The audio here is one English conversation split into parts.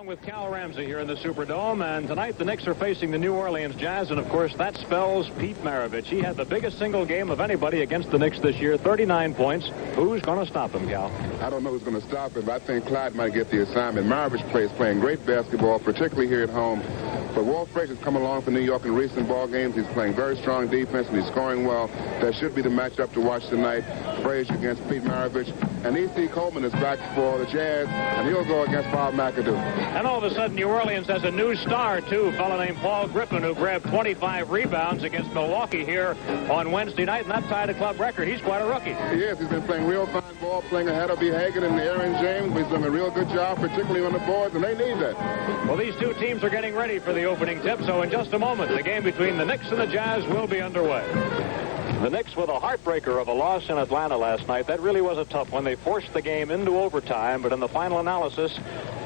Along with Cal Ramsey here in the Superdome, and tonight the Knicks are facing the New Orleans Jazz, and of course that spells Pete Maravich. He had the biggest single game of anybody against the Knicks this year, 39 points. Who's going to stop him, Cal? I don't know who's going to stop him, but I think Clyde might get the assignment. Maravich playing great basketball, particularly here at home. But Walt Frazier has come along for New York in recent ball games. He's playing very strong defense, and he's scoring well. That should be the matchup to watch tonight. Frazier against Pete Maravich. And E.C. Coleman is back for the Jazz, and he'll go against Bob McAdoo. And all of a sudden, New Orleans has a new star, too, a fellow named Paul Griffin, who grabbed 25 rebounds against Milwaukee here on Wednesday night, and that tied a club record. He's quite a rookie. He is. He's been playing real fine ball, playing ahead of B. Hagan and Aaron James. He's done a real good job, particularly on the boards, and they need that. Well, these two teams are getting ready for the opening tip, so in just a moment, the game between the Knicks and the Jazz will be underway. The Knicks with a heartbreaker of a loss in Atlanta last night. That really was a tough one. They forced the game into overtime, but in the final analysis,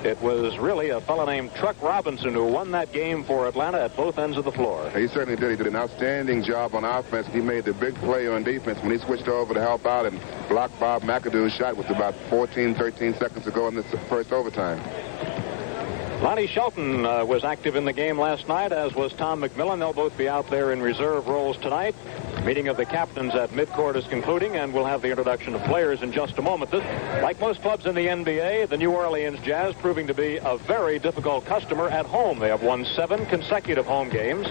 it was really a fellow named Truck Robinson who won that game for Atlanta at both ends of the floor. He certainly did. He did an outstanding job on offense. He made the big play on defense when he switched over to help out and blocked Bob McAdoo's shot with about 13 seconds to go in this first overtime. Lonnie Shelton was active in the game last night, as was Tom McMillan. They'll both be out there in reserve roles tonight. Meeting of the captains at midcourt is concluding, and we'll have the introduction of players in just a moment. Like most clubs in the NBA, the New Orleans Jazz proving to be a very difficult customer at home. They have won 7 consecutive home games.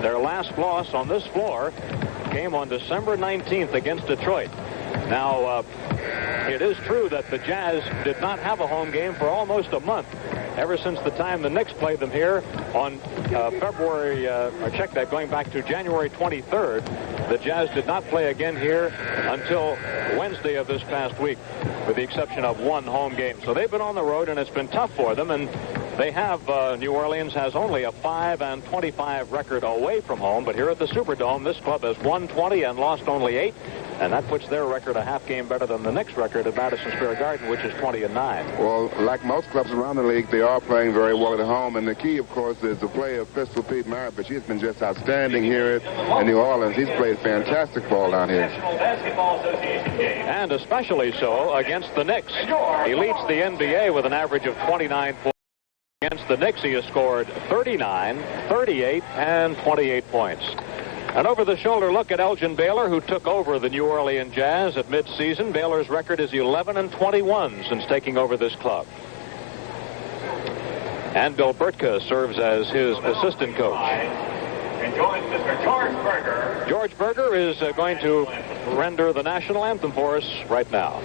Their last loss on this floor came on December 19th against Detroit. Now, it is true that the Jazz did not have a home game for almost a month. Ever since the time the Knicks played them here on going back to January 23rd, the Jazz did not play again here until Wednesday of this past week, with the exception of one home game. So they've been on the road, and it's been tough for them, and they have, New Orleans has only a 5-25 record away from home, but here at the Superdome, this club has won 20 and lost only 8. And that puts their record a half game better than the Knicks record at Madison Square Garden, which is 20-9. Well, like most clubs around the league, they are playing very well at home. And the key, of course, is the play of Pistol Pete Maravich. He's been just outstanding here in New Orleans. He's played fantastic ball down here. And especially so against the Knicks. He leads the NBA with an average of 29 points. Against the Knicks, he has scored 39, 38, and 28 points. An over-the-shoulder look at Elgin Baylor, who took over the New Orleans Jazz at midseason. Baylor's record is 11-21 since taking over this club. And Bill Burtka serves as his assistant coach. And joins Mr. George Berger. George Berger is going to render the national anthem for us right now.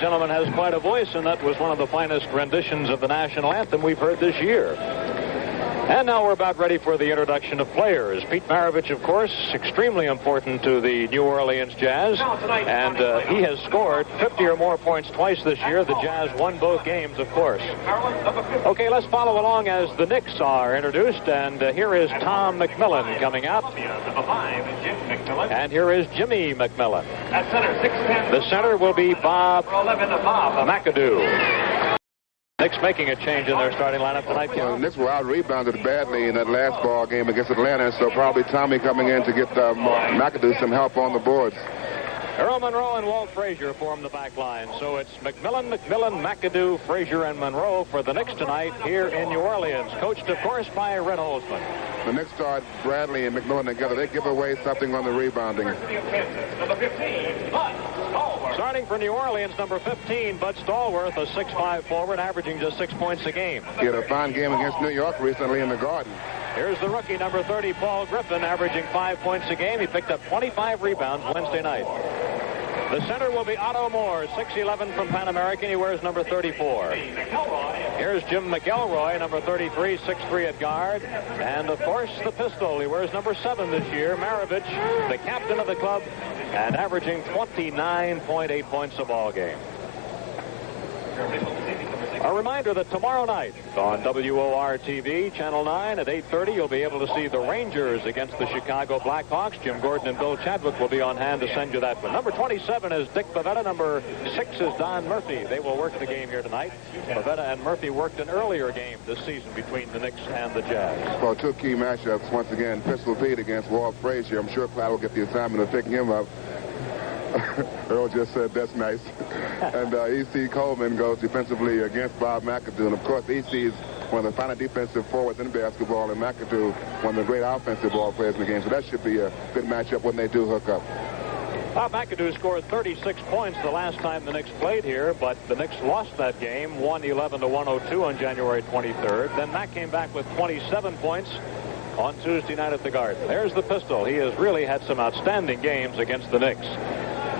Gentleman has quite a voice, and that was one of the finest renditions of the national anthem we've heard this year. And now we're about ready for the introduction of players. Pete Maravich, of course, extremely important to the New Orleans Jazz, and he has scored 50 or more points twice this year. The Jazz won both games, of course. Okay, let's follow along as the Knicks are introduced, and here is Tom McMillan coming out. And here is Jimmy McMillan. The center will be Bob McAdoo. Knicks making a change in their starting lineup tonight. Well, the Knicks were out-rebounded badly in that last ball game against Atlanta, so probably Tommy coming in to get McAdoo some help on the boards. Earl Monroe and Walt Frazier form the back line. So it's McMillan, McAdoo, Frazier, and Monroe for the Knicks tonight here in New Orleans. Coached, of course, by Red Holzman. The Knicks start Bradley and McMillan together. They give away something on the rebounding. Number 15, Bud Stallworth. Starting for New Orleans, number 15, Bud Stallworth, a 6'5" forward, averaging just 6 points a game. He had a fine game against New York recently in the Garden. Here's the rookie, number 30, Paul Griffin, averaging 5 points a game. He picked up 25 rebounds Wednesday night. The center will be Otto Moore, 6'11" from Pan American. He wears number 34. Here's Jim McElroy, number 33, 6'3" at guard. And, of course, the pistol. He wears number 7 this year. Maravich, the captain of the club, and averaging 29.8 points a ball game. A reminder that tomorrow night on WOR-TV, Channel 9 at 8:30, you'll be able to see the Rangers against the Chicago Blackhawks. Jim Gordon and Bill Chadwick will be on hand to send you that one. Number 27 is Dick Pavetta. Number 6 is Don Murphy. They will work the game here tonight. Pavetta and Murphy worked an earlier game this season between the Knicks and the Jazz. Well, two key matchups. Once again, Pistol Pete against Walt Frazier. I'm sure Clyde will get the assignment of picking him up. Earl just said that's nice. And E.C. Coleman goes defensively against Bob McAdoo. And, of course, E.C. is one of the final defensive forwards in basketball, and McAdoo, one of the great offensive ball players in the game. So that should be a good matchup when they do hook up. Bob McAdoo scored 36 points the last time the Knicks played here, but the Knicks lost that game, 111-102 on January 23rd. Then Mac came back with 27 points on Tuesday night at the Garden. There's the pistol. He has really had some outstanding games against the Knicks.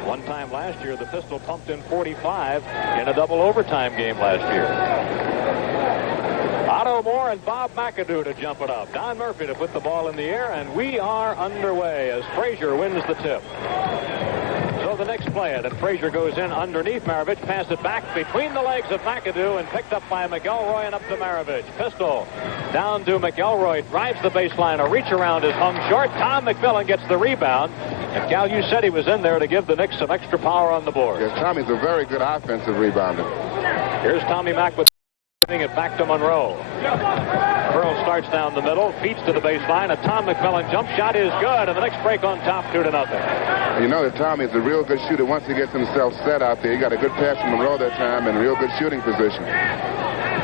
One time last year, the pistol pumped in 45 in a double overtime game last year. Otto Moore and Bob McAdoo to jump it up. Don Murphy to put the ball in the air, and we are underway as Frazier wins the tip. So the Knicks play it, and Frazier goes in underneath Maravich, pass it back between the legs of McAdoo, and picked up by McElroy and up to Maravich. Pistol down to McElroy, drives the baseline. A reach around is hung short. Tom McMillan gets the rebound. And Cal, you said he was in there to give the Knicks some extra power on the board. Yes, Tommy's a very good offensive rebounder. Here's Tommy Mack with giving it back to Monroe. Pearl starts down the middle, feeds to the baseline. A Tom McMillan jump shot is good, and the Knicks break on top 2-0. You know that Tommy's a real good shooter once he gets himself set out there. He got a good pass from Monroe that time and a real good shooting position.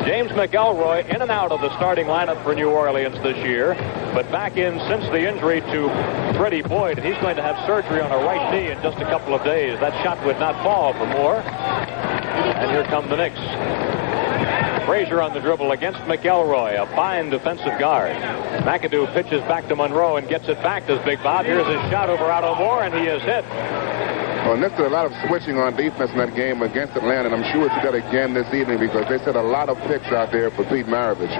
James McElroy in and out of the starting lineup for New Orleans this year, but back in since the injury to Freddie Boyd, and he's going to have surgery on a right knee in just a couple of days. That shot would not fall for Moore. And here come the Knicks. Frazier on the dribble against McElroy, a fine defensive guard. McAdoo pitches back to Monroe and gets it back to Big Bob. Here's his shot over Otto Moore, and he is hit. Well, Knicks did a lot of switching on defense in that game against Atlanta, and I'm sure it's that again this evening because they set a lot of picks out there for Pete Maravich.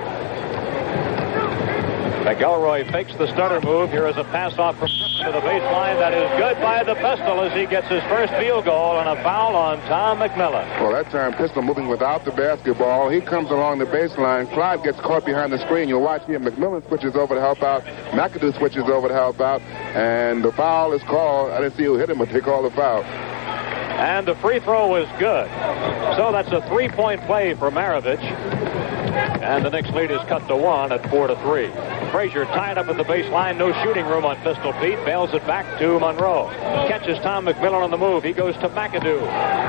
McElroy fakes the stutter move. Here is a pass off from to the baseline. That is good by the Pistol as he gets his first field goal, and a foul on Tom McMillan. Well, that time Pistol moving without the basketball. He comes along the baseline. Clyde gets caught behind the screen. You'll watch here. McMillan switches over to help out. McAdoo switches over to help out. And the foul is called. I didn't see who hit him, but they called the foul. And the free throw was good. So that's a three-point play for Maravich. And the Knicks lead is cut to 1 at 4-3. Frazier tied up at the baseline. No shooting room on Pistol Pete. Bails it back to Monroe. Catches Tom McMillan on the move. He goes to McAdoo.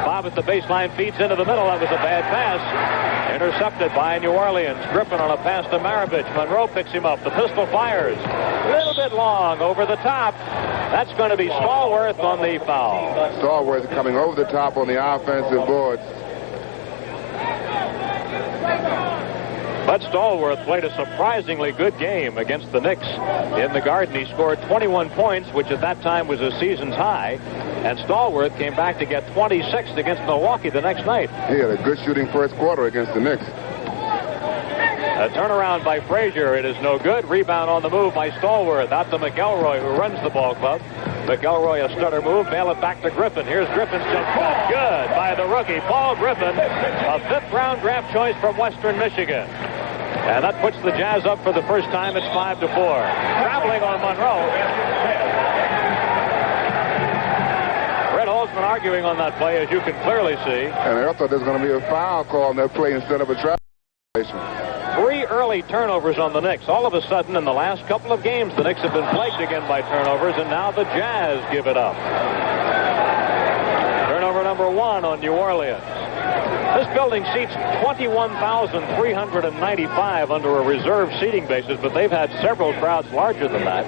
Bob at the baseline feeds into the middle. That was a bad pass. Intercepted by New Orleans. Griffin on a pass to Maravich. Monroe picks him up. The Pistol fires. A little bit long over the top. That's going to be Stallworth on the foul. Stallworth coming over the top on the offensive boards. Bud Stallworth played a surprisingly good game against the Knicks in the Garden. He scored 21 points, which at that time was a season's high. And Stallworth came back to get 26 against Milwaukee the next night. He had a good shooting first quarter against the Knicks. A turnaround by Frazier. It is no good. Rebound on the move by Stallworth. Out to McElroy, who runs the ball club. McElroy, a stutter move. Bail it back to Griffin. Here's Griffin's jump shot. Good by the rookie, Paul Griffin. A fifth-round draft choice from Western Michigan. And that puts the Jazz up for the first time. It's 5-4. Traveling on Monroe. linesman arguing on that play, as you can clearly see. And I thought there's going to be a foul call on that play instead of a travel violation. 3 early turnovers on the Knicks. All of a sudden, in the last couple of games, the Knicks have been plagued again by turnovers, and now the Jazz give it up. Turnover number 1 on New Orleans. This building seats 21,395 under a reserve seating basis, but they've had several crowds larger than that.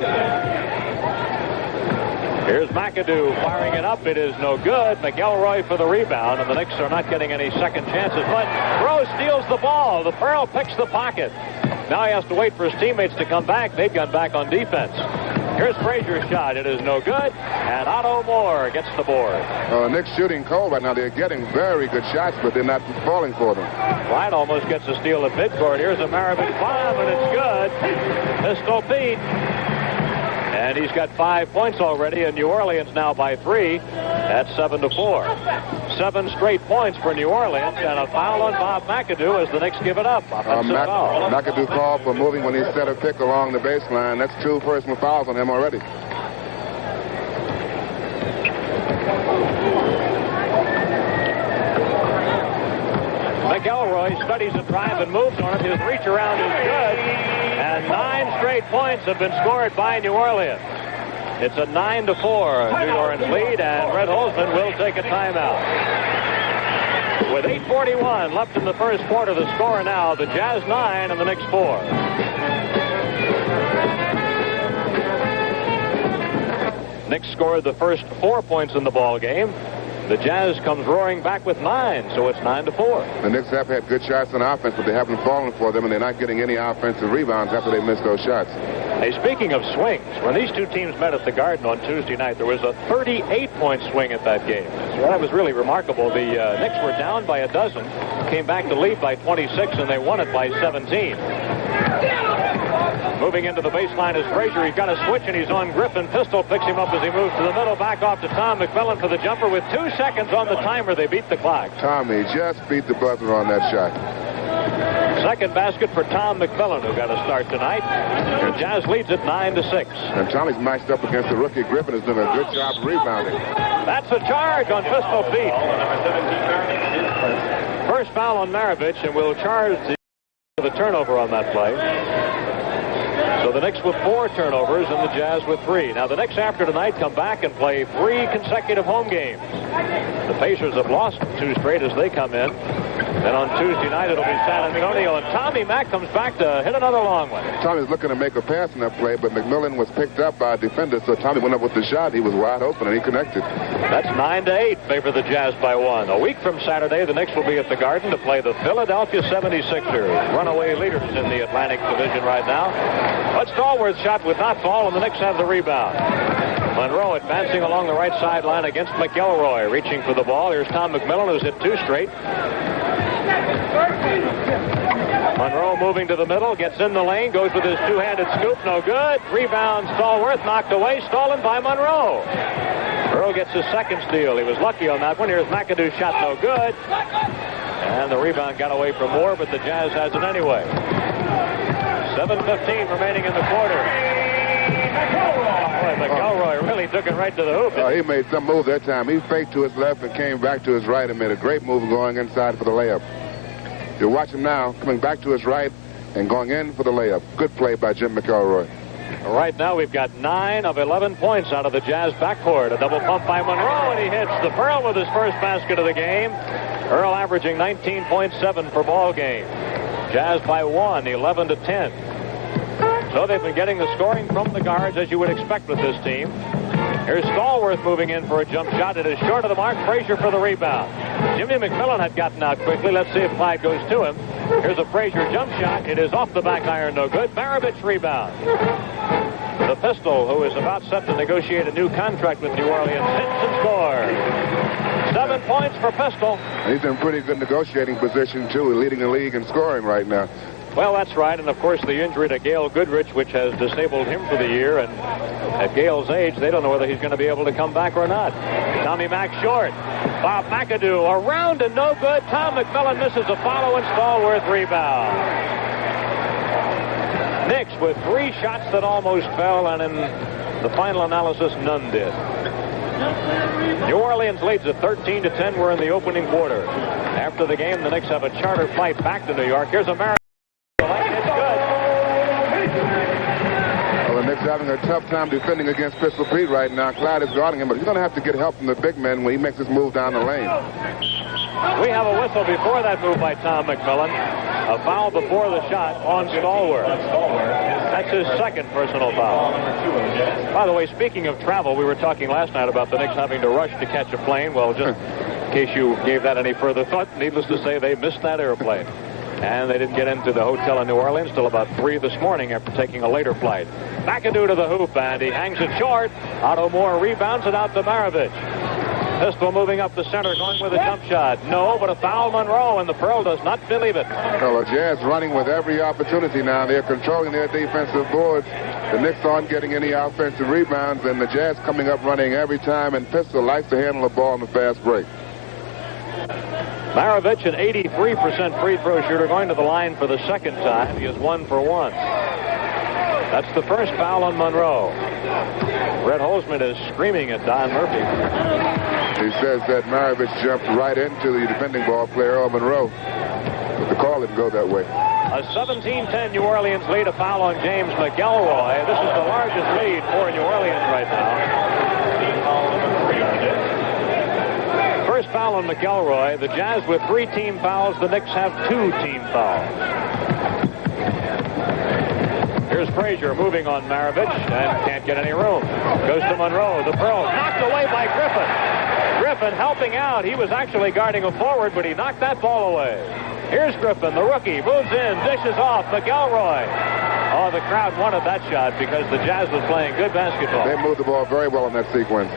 Here's McAdoo firing it up. It is no good. McElroy for the rebound, and the Knicks are not getting any second chances. But Rose steals the ball. The Pearl picks the pocket. Now he has to wait for his teammates to come back. They've gone back on defense. Here's Frazier's shot. It is no good. And Otto Moore gets the board. The Knicks shooting cold right now. They're getting very good shots, but they're not falling for them. Wright almost gets a steal at midcourt. Here's a Maravich bomb, and it's good. Pistol Pete. And he's got 5 points already, and New Orleans now by 3 at 7-4. 7 straight points for New Orleans, and a foul on Bob McAdoo as the Knicks give it up. McAdoo called for moving when he set a pick along the baseline. That's 2 personal fouls on him already. McElroy studies a drive and moves on it. His reach around is good. And 9 straight points have been scored by New Orleans. It's a 9-4 New Orleans lead, and Red Holzman will take a timeout. With 8:41 left in the first quarter, the score now, the Jazz 9 and the Knicks 4. Knicks scored the first 4 points in the ball game. The Jazz comes roaring back with 9, so it's 9-4. The Knicks have had good shots on offense, but they haven't fallen for them, and they're not getting any offensive rebounds after they missed those shots. Hey, speaking of swings, when these two teams met at the Garden on Tuesday night, there was a 38-point swing at that game. So that was really remarkable. The Knicks were down by a dozen, came back to lead by 26, and they won it by 17. Moving into the baseline is Frazier. He's got a switch, and he's on Griffin. Pistol picks him up as he moves to the middle. Back off to Tom McMillan for the jumper. With 2 seconds on the timer, they beat the clock. Tommy just beat the buzzer on that shot. Second basket for Tom McMillan, who got a start tonight. The Jazz leads it 9-6. And Tommy's matched up against the rookie. Griffin has done a good job rebounding. That's a charge on Pistol Pete. First foul on Maravich, and we'll charge the turnover on that play. So the Knicks with 4 turnovers and the Jazz with 3. Now the Knicks after tonight come back and play 3 consecutive home games. The Pacers have lost 2 straight as they come in. Then on Tuesday night it'll be San Antonio, and Tommy Mack comes back to hit another long one. Tommy's looking to make a pass in that play, but McMillan was picked up by a defender, so Tommy went up with the shot. He was wide open, and he connected. That's 9-8, favor the Jazz by 1. A week from Saturday, the Knicks will be at the Garden to play the Philadelphia 76ers, runaway leaders in the Atlantic Division right now. But Stallworth's shot would not fall, and the Knicks have the rebound. Monroe advancing along the right sideline against McElroy, reaching for the ball. Here's Tom McMillan, who's hit 2 straight. Monroe moving to the middle, gets in the lane, goes with his 2-handed scoop, no good. Rebound, Stallworth, knocked away, stolen by Monroe. Earl gets his second steal. He was lucky on that one. Here's McAdoo's shot, no good. And the rebound got away from Moore, but the Jazz has it anyway. 7:15 remaining in the quarter. Boy, McElroy really took it right to the hoop. He made some move that time. He faked to his left and came back to his right and made a great move going inside for the layup. You watch him now coming back to his right and going in for the layup. Good play by Jim McElroy. Right now we've got 9 of 11 points out of the Jazz backcourt. A double pump by Monroe, and he hits the Pearl with his first basket of the game. Earl averaging 19.7 per ball game. Jazz by 1, 11-10. So they've been getting the scoring from the guards, as you would expect with this team. Here's Stallworth moving in for a jump shot. It is short of the mark. Frazier for the rebound. Jimmy McMillan had gotten out quickly. Let's see if Clyde goes to him. Here's a Frazier jump shot. It is off the back iron, no good. Maravich rebound. The Pistol, who is about set to negotiate a new contract with New Orleans, hits and scores. 7 points for Pistol. He's in pretty good negotiating position, too, leading the league in scoring right now. Well, that's right, and of course the injury to Gail Goodrich, which has disabled him for the year, and at Gail's age, they don't know whether he's going to be able to come back or not. Tommy Mack short. Bob McAdoo around and no good. Tom McMillan misses a follow, and Stallworth rebound. Knicks with 3 shots that almost fell, and in the final analysis, none did. New Orleans leads at 13-10. We're in the opening quarter. After the game, the Knicks have a charter flight back to New York. Here's a marathon. It's good. Well, the Knicks having a tough time defending against Pistol Pete right now. Clyde is guarding him, but he's going to have to get help from the big men when he makes his move down the lane. We have a whistle before that move by Tom McMillan. A foul before the shot on Stallworth. That's his second personal foul. By the way, speaking of travel, we were talking last night about the Knicks having to rush to catch a plane. Well, just in case you gave that any further thought, needless to say, they missed that airplane. And they didn't get into the hotel in New Orleans till about 3 this morning after taking a later flight. McAdoo to the hoop, and he hangs it short. Otto Moore rebounds it out to Maravich. Pistol moving up the center, going with a jump shot. No, but a foul Monroe, and the Pearl does not believe it. Well, the Jazz running with every opportunity now. They're controlling their defensive boards. The Knicks aren't getting any offensive rebounds, and the Jazz coming up running every time, and Pistol likes to handle the ball in the fast break. Maravich, an 83% free throw shooter, going to the line for the second time. He is 1 for 1. That's the first foul on Monroe. Red Holzman is screaming at Don Murphy. He says that Maravich jumped right into the defending ball player, Earl Monroe. But the call didn't go that way. A 17-10 New Orleans lead, a foul on James McElroy. This is the largest lead for New Orleans right now. First foul on McElroy. The Jazz with 3 team fouls. The Knicks have 2 team fouls. Here's Frazier moving on Maravich and can't get any room. Goes to Monroe. The Pearl knocked away by Griffin. Griffin helping out. He was actually guarding a forward, but he knocked that ball away. Here's Griffin, the rookie, moves in, dishes off McElroy. Oh, the crowd wanted that shot because the Jazz was playing good basketball. They moved the ball very well in that sequence.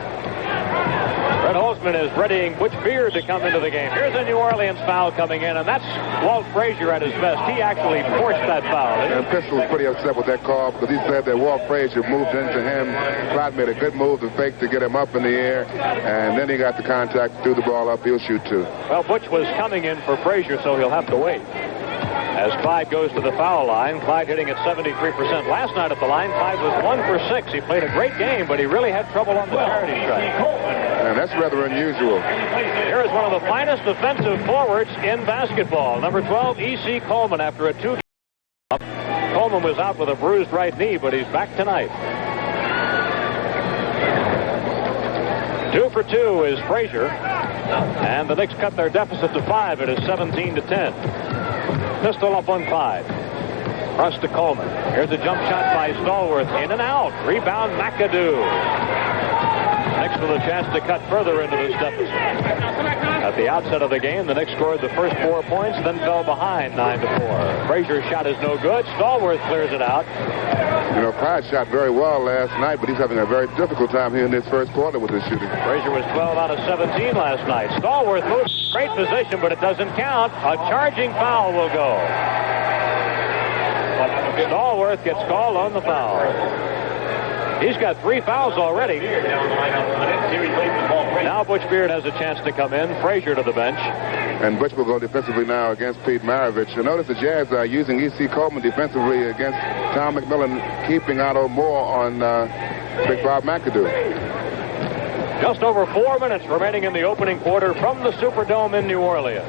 Red Holzman is readying Butch Beard to come into the game. Here's a New Orleans foul coming in, and that's Walt Frazier at his best. He actually forced that foul. And Pistol was pretty upset with that call because he said that Walt Frazier moved into him. Clyde made a good move to fake to get him up in the air, and then he got the contact, threw the ball up. He'll shoot 2. Well, Butch was coming in for Frazier, so he'll have to wait. As Clyde goes to the foul line, Clyde hitting at 73%. Last night at the line, Clyde was 1 for 6. He played a great game, but he really had trouble on the charity stripe. And that's rather unusual. Here is one of the finest defensive forwards in basketball. Number 12, E.C. Coleman, after a 2-game. Coleman was out with a bruised right knee, but he's back tonight. 2 for 2 is Frazier. And the Knicks cut their deficit to 5. It is 17-10. Pistol up on Clyde. Cross to Coleman. Here's a jump shot by Stallworth. In and out. Rebound McAdoo. Knicks with a chance to cut further into this deficit. At the outset of the game, the Knicks scored the first 4 points, then fell behind 9-4. Frazier's shot is no good. Stallworth clears it out. You know, Clyde shot very well last night, but he's having a very difficult time here in this first quarter with his shooting. Frazier was 12 out of 17 last night. Stallworth moves. Great position, but it doesn't count. A charging foul will go. Stallworth gets called on the foul. He's got 3 fouls already. Now Butch Beard has a chance to come in. Frazier to the bench. And Butch will go defensively now against Pete Maravich. You notice the Jazz are using E.C. Coleman defensively against Tom McMillan, keeping Otto Moore on Big Bob McAdoo. Just over 4 minutes remaining in the opening quarter from the Superdome in New Orleans.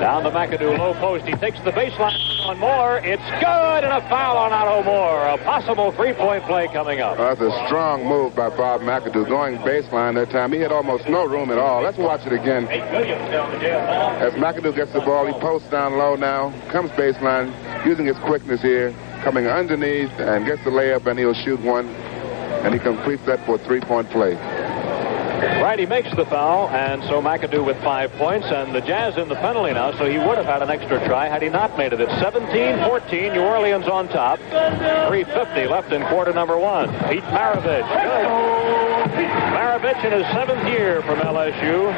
Down the McAdoo low post. He takes the baseline on Moore. It's good, and a foul on Otto Moore. A possible 3-point play coming up. That's a strong move by Bob McAdoo going baseline that time. He had almost no room at all. Let's watch it again. As McAdoo gets the ball, he posts down low now, comes baseline, using his quickness here, coming underneath and gets the layup, and he'll shoot 1, and he completes that for a 3-point play. Right, he makes the foul, and so McAdoo with 5 points, and the Jazz in the penalty now, so he would have had an extra try had he not made it. It's 17-14, New Orleans on top. 3:50 left in quarter number 1. Pete Maravich. Good. Maravich in his 7th year from LSU.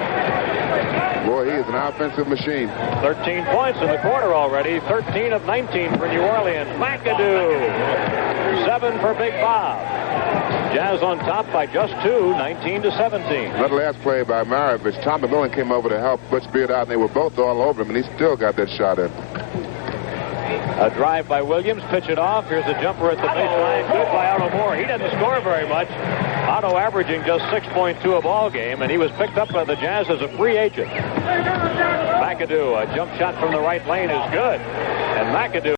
Boy, he is an offensive machine. 13 points in the quarter already. 13 of 19 for New Orleans. McAdoo. 7 for Big Bob. Jazz on top by just 2, 19-17. That last play by Maravich, Tom McMillan came over to help Butch Beard out, and they were both all over him, and he still got that shot in. A drive by Williams, pitch it off. Here's a jumper at the baseline. Good by Otto Moore. He doesn't score very much. Otto averaging just 6.2 a ball game, and he was picked up by the Jazz as a free agent. McAdoo, a jump shot from the right lane is good. And McAdoo,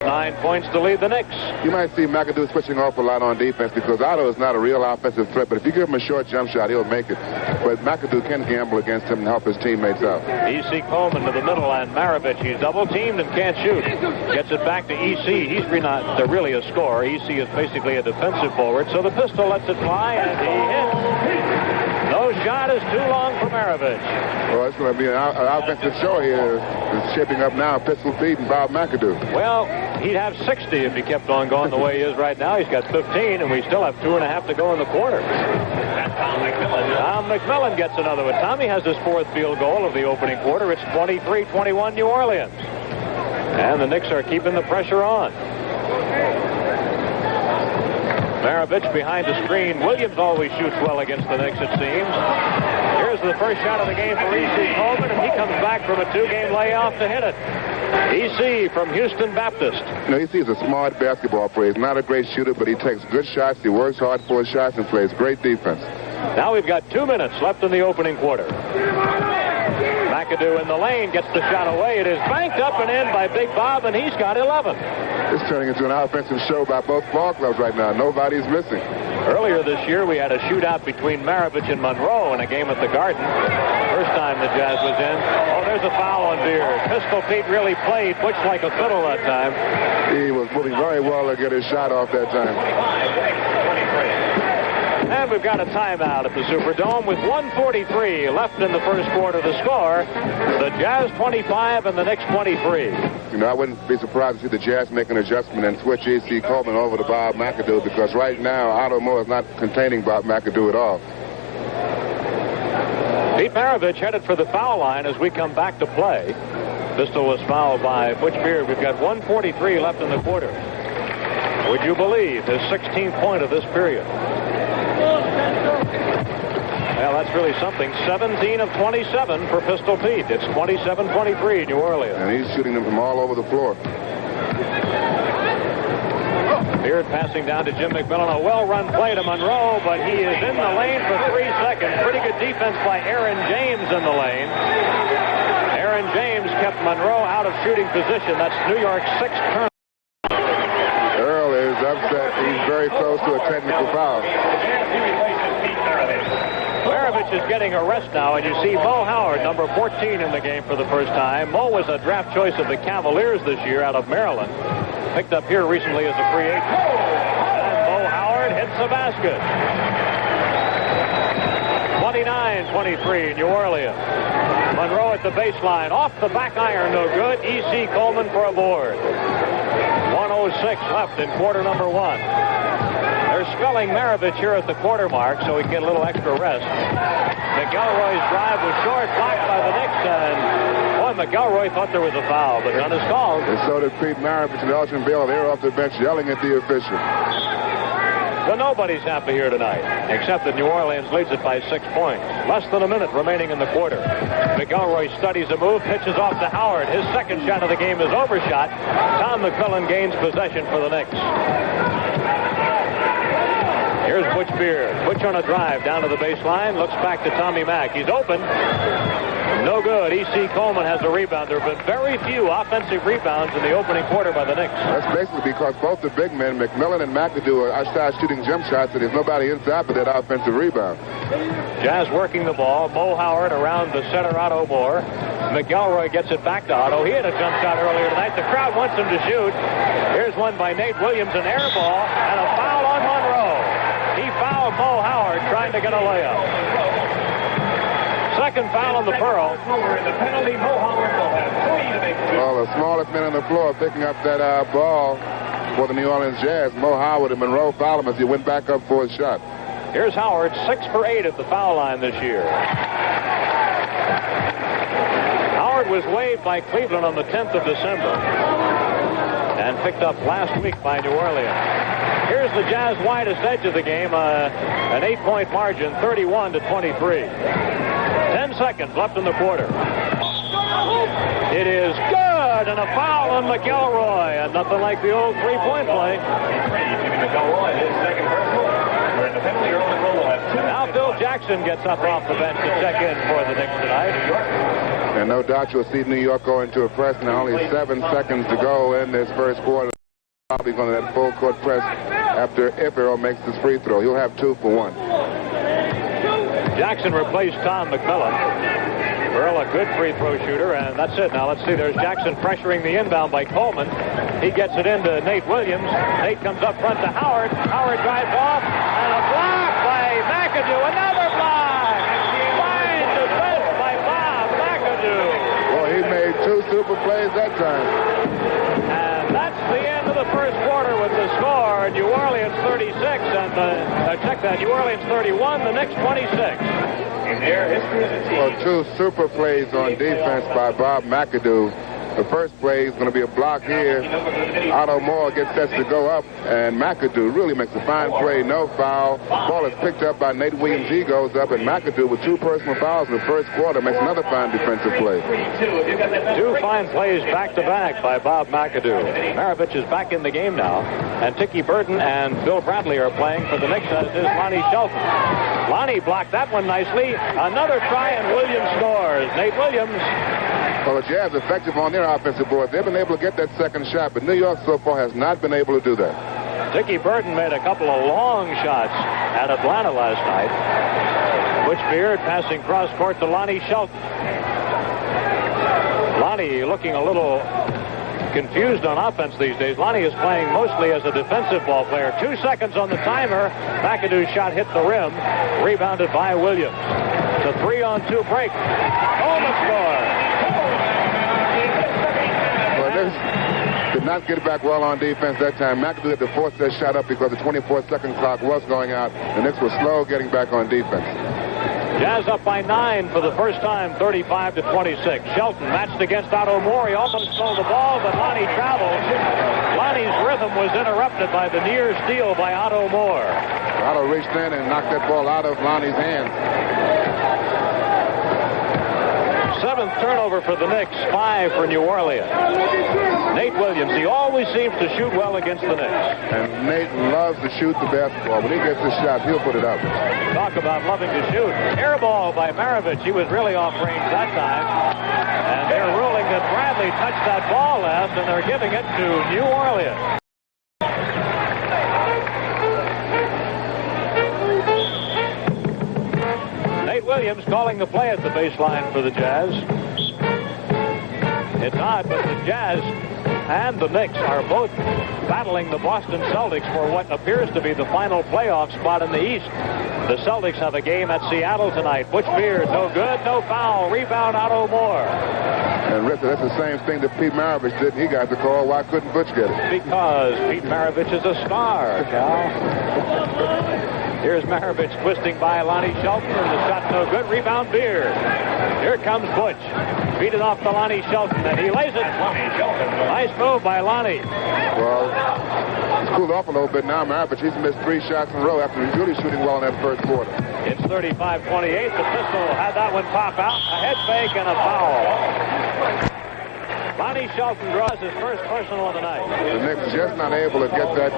9 points to lead the Knicks. You might see McAdoo switching off a lot on defense because Otto is not a real offensive threat, but if you give him a short jump shot, he'll make it. But McAdoo can gamble against him and help his teammates out. E.C. Coleman to the middle, and Maravich, he's double-teamed and can't shoot. Gets it back to E.C. He's not really a scorer. E.C. is basically a defensive forward, so the pistol lets it fly, and he hits. No shot is too long for Maravich. Well, it's going to be an offensive show here. It's shaping up now. Pistol Pete and Bob McAdoo. Well, he'd have 60 if he kept on going the way he is right now. He's got 15, and we still have 2.5 to go in the quarter. Tom McMillan gets another one. Tommy has his 4th field goal of the opening quarter. It's 23-21 New Orleans. And the Knicks are keeping the pressure on. Maravich behind the screen. Williams always shoots well against the Knicks, it seems. Here's the first shot of the game for E.C. Coleman, and he comes back from a 2-game layoff to hit it. E.C. from Houston Baptist. You know, E.C. is a smart basketball player. He's not a great shooter, but he takes good shots. He works hard for his shots and plays great defense. Now we've got 2 minutes left in the opening quarter. McAdoo in the lane gets the shot away. It is banked up and in by Big Bob, and he's got 11. It's turning into an offensive show by both ball clubs right now. Nobody's missing. Earlier this year, we had a shootout between Maravich and Monroe in a game at the Garden. First time the Jazz was in. Oh, there's a foul on Beard. Pistol Pete really played Butch like a fiddle that time. He was moving very well to get his shot off that time. And we've got a timeout at the Superdome with 1:43 left in the first quarter. The score, the Jazz 25 and the Knicks 23. You know, I wouldn't be surprised to see the Jazz make an adjustment and switch E.C. Coleman over to Bob McAdoo because right now Otto Moore is not containing Bob McAdoo at all. Pete Maravich headed for the foul line as we come back to play. Pistol was fouled by Butch Beard. We've got 1:43 left in the quarter. Would you believe his 16th point of this period? Well, that's really something. 17 of 27 for Pistol Pete. It's 27-23 New Orleans. And he's shooting them from all over the floor. Beard passing down to Jim McMillan. A well-run play to Monroe, but he is in the lane for 3 seconds. Pretty good defense by Aaron James in the lane. Aaron James kept Monroe out of shooting position. That's New York's 6th turn. Earl is upset. He's very close to a technical foul. Maravich is getting a rest now, and you see Mo Howard, number 14 in the game for the first time. Mo was a draft choice of the Cavaliers this year out of Maryland. Picked up here recently as a free agent. And Mo Howard hits the basket. 29-23 New Orleans. Monroe at the baseline. Off the back iron, no good. E.C. Coleman for a board. 1:06 left in quarter number 1. They're spelling Maravich here at the quarter mark so he can get a little extra rest. McElroy's drive was short, blocked by the Knicks, and boy, McElroy thought there was a foul, but none is called. And so did Pete Maravich and Elgin Baylor. They were off the bench yelling at the official. But nobody's happy here tonight, except that New Orleans leads it by 6 points. Less than a minute remaining in the quarter. McElroy studies a move, pitches off to Howard. His second shot of the game is overshot. Tom McMillan gains possession for the Knicks. Here's Butch Beard. Butch on a drive down to the baseline. Looks back to Tommy Mack. He's open. No good. E.C. Coleman has a rebound. There have been very few offensive rebounds in the opening quarter by the Knicks. That's basically because both the big men, McMillan and McAdoo, are outside shooting jump shots, and there's nobody inside for that offensive rebound. Jazz working the ball. Mo Howard around the center, Otto Moore. McElroy gets it back to Otto. He had a jump shot earlier tonight. The crowd wants him to shoot. Here's one by Nate Williams, an air ball, and a foul on Monroe. He fouled Mo Howard trying to get a layup. Second foul on the Pearl. Well, the smallest men on the floor picking up that ball for the New Orleans Jazz. Mo Howard and Monroe fouled him as he went back up for his shot. Here's Howard, 6 for 8 at the foul line this year. Howard was waived by Cleveland on the 10th of December and picked up last week by New Orleans. Here's the Jazz widest edge of the game, an 8-point margin, 31-23. 10 seconds left in the quarter. It is good, and a foul on McElroy, and nothing like the old three-point play. Now Bill Jackson gets up off the bench to check in for the Knicks tonight. And no doubt you'll see New York go into a press now. Only 7 seconds to go in this first quarter. Probably going to that full court press after if Earl makes his free throw. He'll have 2 for 1. Jackson replaced Tom McMillan. Earl, a good free throw shooter, and that's it. Now let's see. There's Jackson pressuring the inbound by Coleman. He gets it into Nate Williams. Nate comes up front to Howard. Howard drives off, and a block by McAdoo. Another block. Fine defense by Bob McAdoo. Well, he made 2 super plays that time. And that's the end of the first quarter with the score. New Orleans 36, and check that. New Orleans 31, the Knicks 26. Well, 2 super plays on defense by Bob McAdoo. The first play is going to be a block here. Otto Moore gets set to go up, and McAdoo really makes a fine play. No foul. Ball is picked up by Nate Williams. He goes up, and McAdoo with 2 personal fouls in the first quarter makes another fine defensive play. 2 fine plays back-to-back by Bob McAdoo. Maravich is back in the game now, and Tiki Burton and Bill Bradley are playing for the Knicks, as is Lonnie Shelton. Lonnie blocked that one nicely. Another try, and Williams scores. Nate Williams. Well, the Jazz effective on their offensive board. They've been able to get that second shot, but New York so far has not been able to do that. Tiki Burton made a couple of long shots at Atlanta last night. Butch Beard passing cross court to Lonnie Shelton. Lonnie looking a little confused on offense these days. Lonnie is playing mostly as a defensive ball player. 2 seconds on the timer. McAdoo's shot hit the rim. Rebounded by Williams. It's a 3-on-2 break. Coleman scores. Did not get back well on defense that time. McAdoo had to force that shot up because the 24-second clock was going out. The Knicks were slow getting back on defense. Jazz up by 9 for the first time, 35-26. Shelton matched against Otto Moore. He almost stole the ball, but Lonnie traveled. Lonnie's rhythm was interrupted by the near steal by Otto Moore. Otto reached in and knocked that ball out of Lonnie's hands. 7th turnover for the Knicks, 5 for New Orleans. Nate Williams, he always seems to shoot well against the Knicks. And Nate loves to shoot the basketball. When he gets the shot, he'll put it up. Talk about loving to shoot. Air ball by Maravich. He was really off range that time. And they're ruling that Bradley touched that ball last, and they're giving it to New Orleans. Williams calling the play at the baseline for the Jazz. It's odd, but the Jazz and the Knicks are both battling the Boston Celtics for what appears to be the final playoff spot in the East. The Celtics have a game at Seattle tonight. Butch Beard, no good, no foul. Rebound, Otto Moore. And Rick, that's the same thing that Pete Maravich did. He got the call. Why couldn't Butch get it? Because Pete Maravich is a star, Cal. Here's Maravich twisting by Lonnie Shelton, and the shot no good. Rebound, Beard. Here comes Butch. Beat it off to Lonnie Shelton, and he lays it. Nice move by Lonnie. Well, he's cooled off a little bit now, Maravich. He's missed 3 shots in a row after he's really shooting well in that first quarter. It's 35-28. The pistol had that one pop out. A head fake and a foul. Lonnie Shelton draws his first personal of the night. The Knicks just not able to get that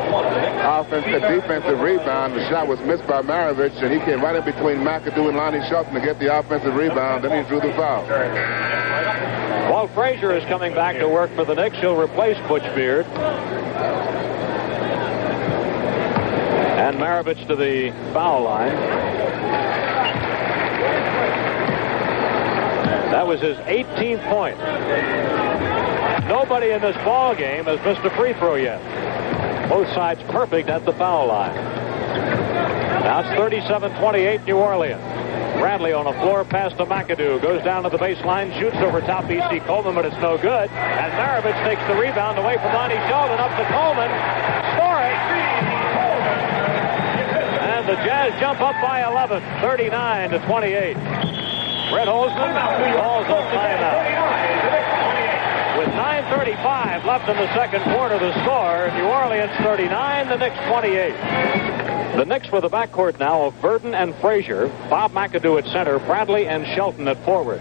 defensive rebound. The shot was missed by Maravich, and he came right in between McAdoo and Lonnie Shelton to get the offensive rebound. Then he drew the foul. Walt Frazier is coming back to work for the Knicks. He'll replace Butch Beard. And Maravich to the foul line. That was his 18th point. Nobody in this ball game has missed a free throw yet. Both sides perfect at the foul line. Now it's 37-28 New Orleans. Bradley on a floor pass to McAdoo. Goes down to the baseline, shoots over top E.C. Coleman, but it's no good. And Maravich takes the rebound away from Lonnie Shelton. Up to Coleman. Score it. And the Jazz jump up by 11, 39-28. Brett Holzman calls on timeout. With 9:35 left in the second quarter, the score, New Orleans 39, the Knicks 28. The Knicks with a backcourt now of Burton and Frazier, Bob McAdoo at center, Bradley and Shelton at forward.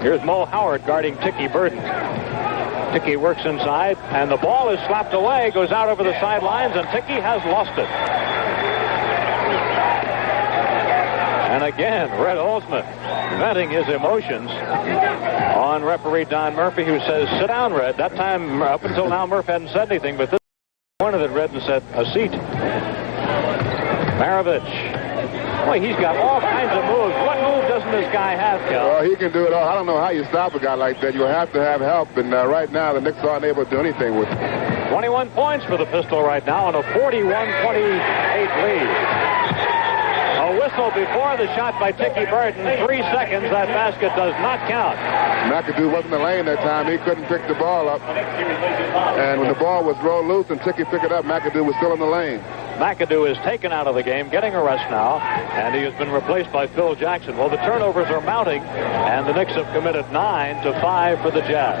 Here's Mo Howard guarding Tiki Burton. Tiki works inside, and the ball is slapped away, goes out over the sidelines, and Tiki has lost it. And again, Red Holzman venting his emotions on referee Don Murphy, who says, sit down, Red. That time, up until now, Murphy hadn't said anything, but this pointed at Red and said, a seat. Maravich. Boy, he's got all kinds of moves. What move doesn't this guy have, Cal? Well, he can do it all. I don't know how you stop a guy like that. You'll have to have help, and right now the Knicks aren't able to do anything with it. 21 points for the Pistol right now, and a 41-28 lead. A whistle before the shot by Tiki Burton. 3 seconds. That basket does not count. McAdoo wasn't in the lane that time. He couldn't pick the ball up. And when the ball was rolled loose and Tiki picked it up, McAdoo was still in the lane. McAdoo is taken out of the game, getting a rest now, and he has been replaced by Phil Jackson. Well, the turnovers are mounting, and the Knicks have committed 9 to 5 for the Jazz.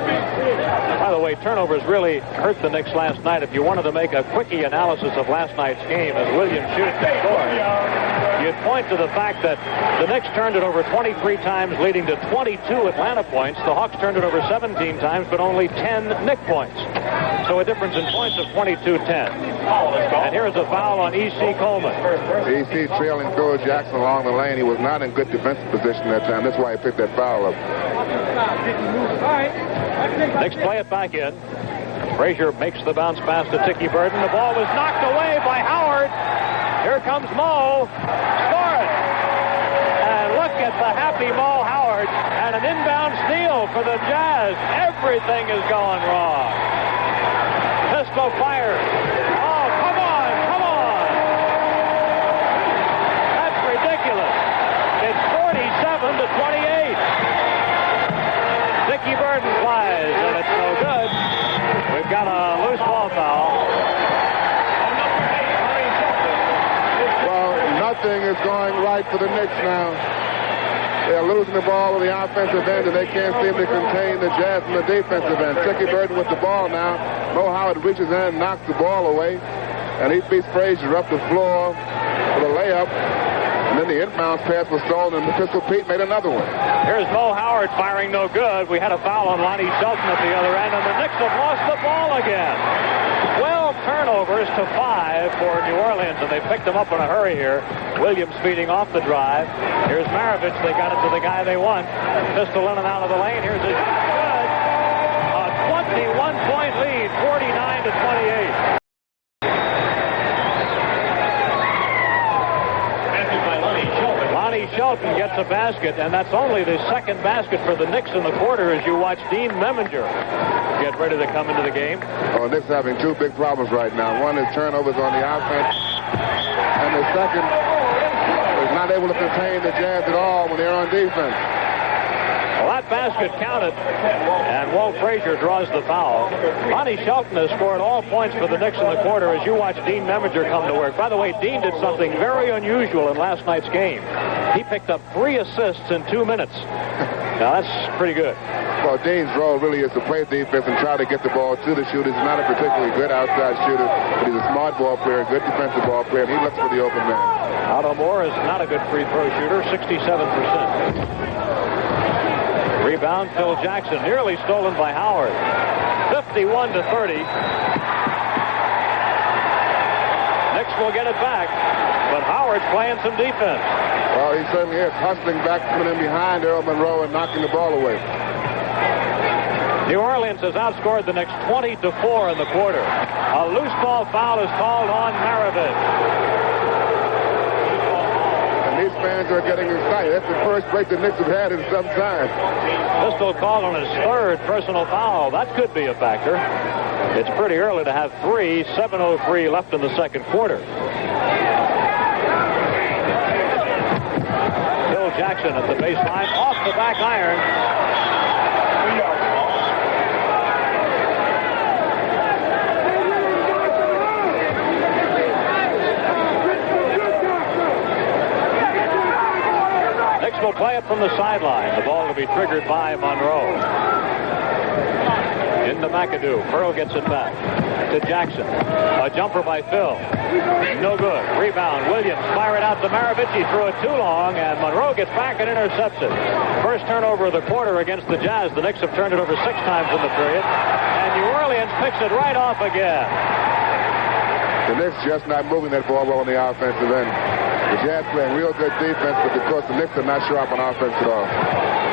By the way, turnovers really hurt the Knicks last night. If you wanted to make a quickie analysis of last night's game as Williams shoots and scores, you'd point to the fact that the Knicks turned it over 23 times, leading to 22 Atlanta points. The Hawks turned it over 17 times, but only 10 Knick points. So a difference in points of 22-10. And here is a foul on E.C. Coleman. E.C. trailing Phil Jackson along the lane. He was not in good defensive position that time. That's why he picked that foul up. Knicks play it back in. Frazier makes the bounce pass to Tiki Burton. The ball was knocked away by Howard. Here comes Mo. Score it. And look at the happy Mo Howard. And an inbound steal for the Jazz. Everything is going wrong. Pistol fires. Oh, come on, come on. That's ridiculous. It's 47 to 28. Tiki Burton flies, and it's no good. We've got a loose ball foul. Well, nothing is going right for the Knicks now. They're losing the ball on the offensive end, and they can't seem to contain the Jazz on the defensive end. Tiki Burton with the ball now. Mo Howard reaches in and knocks the ball away, and he beats Frazier up the floor for the layup. And then the inbound pass was stolen, and Pistol Pete made another one. Here's Mo Howard firing no good. We had a foul on Lonnie Shelton at the other end, and the Knicks have lost the ball again. 12 turnovers to 5 for New Orleans, and they picked them up in a hurry here. Williams feeding off the drive. Here's Maravich. They got it to the guy they want. Pistol in and out of the lane. Here's his good. A 21-point lead, 49 to 28. Lonnie Shelton gets a basket, and that's only the second basket for the Knicks in the quarter as you watch Dean Meminger get ready to come into the game. Oh, Knicks having two big problems right now. One is turnovers on the offense, and the second is not able to contain the Jazz at all when they're on defense. Well, that basket counted, and Walt Frazier draws the foul. Lonnie Shelton has scored all points for the Knicks in the quarter as you watch Dean Meminger come to work. By the way, Dean did something very unusual in last night's game. He picked up 3 assists in 2 minutes. Now, that's pretty good. Well, Dean's role really is to play defense and try to get the ball to the shooters. He's not a particularly good outside shooter, but he's a smart ball player, a good defensive ball player, and he looks for the open man. Otto Moore is not a good free throw shooter, 67%. Rebound, Phil Jackson, nearly stolen by Howard. 51 to 30. Knicks will get it back, but Howard's playing some defense. Well, he certainly is, hustling back, coming in behind Earl Monroe and knocking the ball away. New Orleans has outscored the Knicks 20 to 4 in the quarter. A loose ball foul is called on Maravich. These fans are getting excited. That's the first break the Knicks have had in some time. Pistol called on his 3rd personal foul. That could be a factor. It's pretty early to have 3. 7:03 left in the second quarter. Phil Jackson at the baseline, off the back iron. Will play it from the sideline. The ball will be triggered by Monroe. Into McAdoo. Pearl gets it back to Jackson. A jumper by Phil. No good. Rebound. Williams fire it out to Maravich. He threw it too long, and Monroe gets back and intercepts it. First turnover of the quarter against the Jazz. The Knicks have turned it over 6 times in the period, and New Orleans picks it right off again. The Knicks just not moving that ball well on the offensive end. The Jazz playing real good defense, but of course the Knicks are not sharp on offense at all.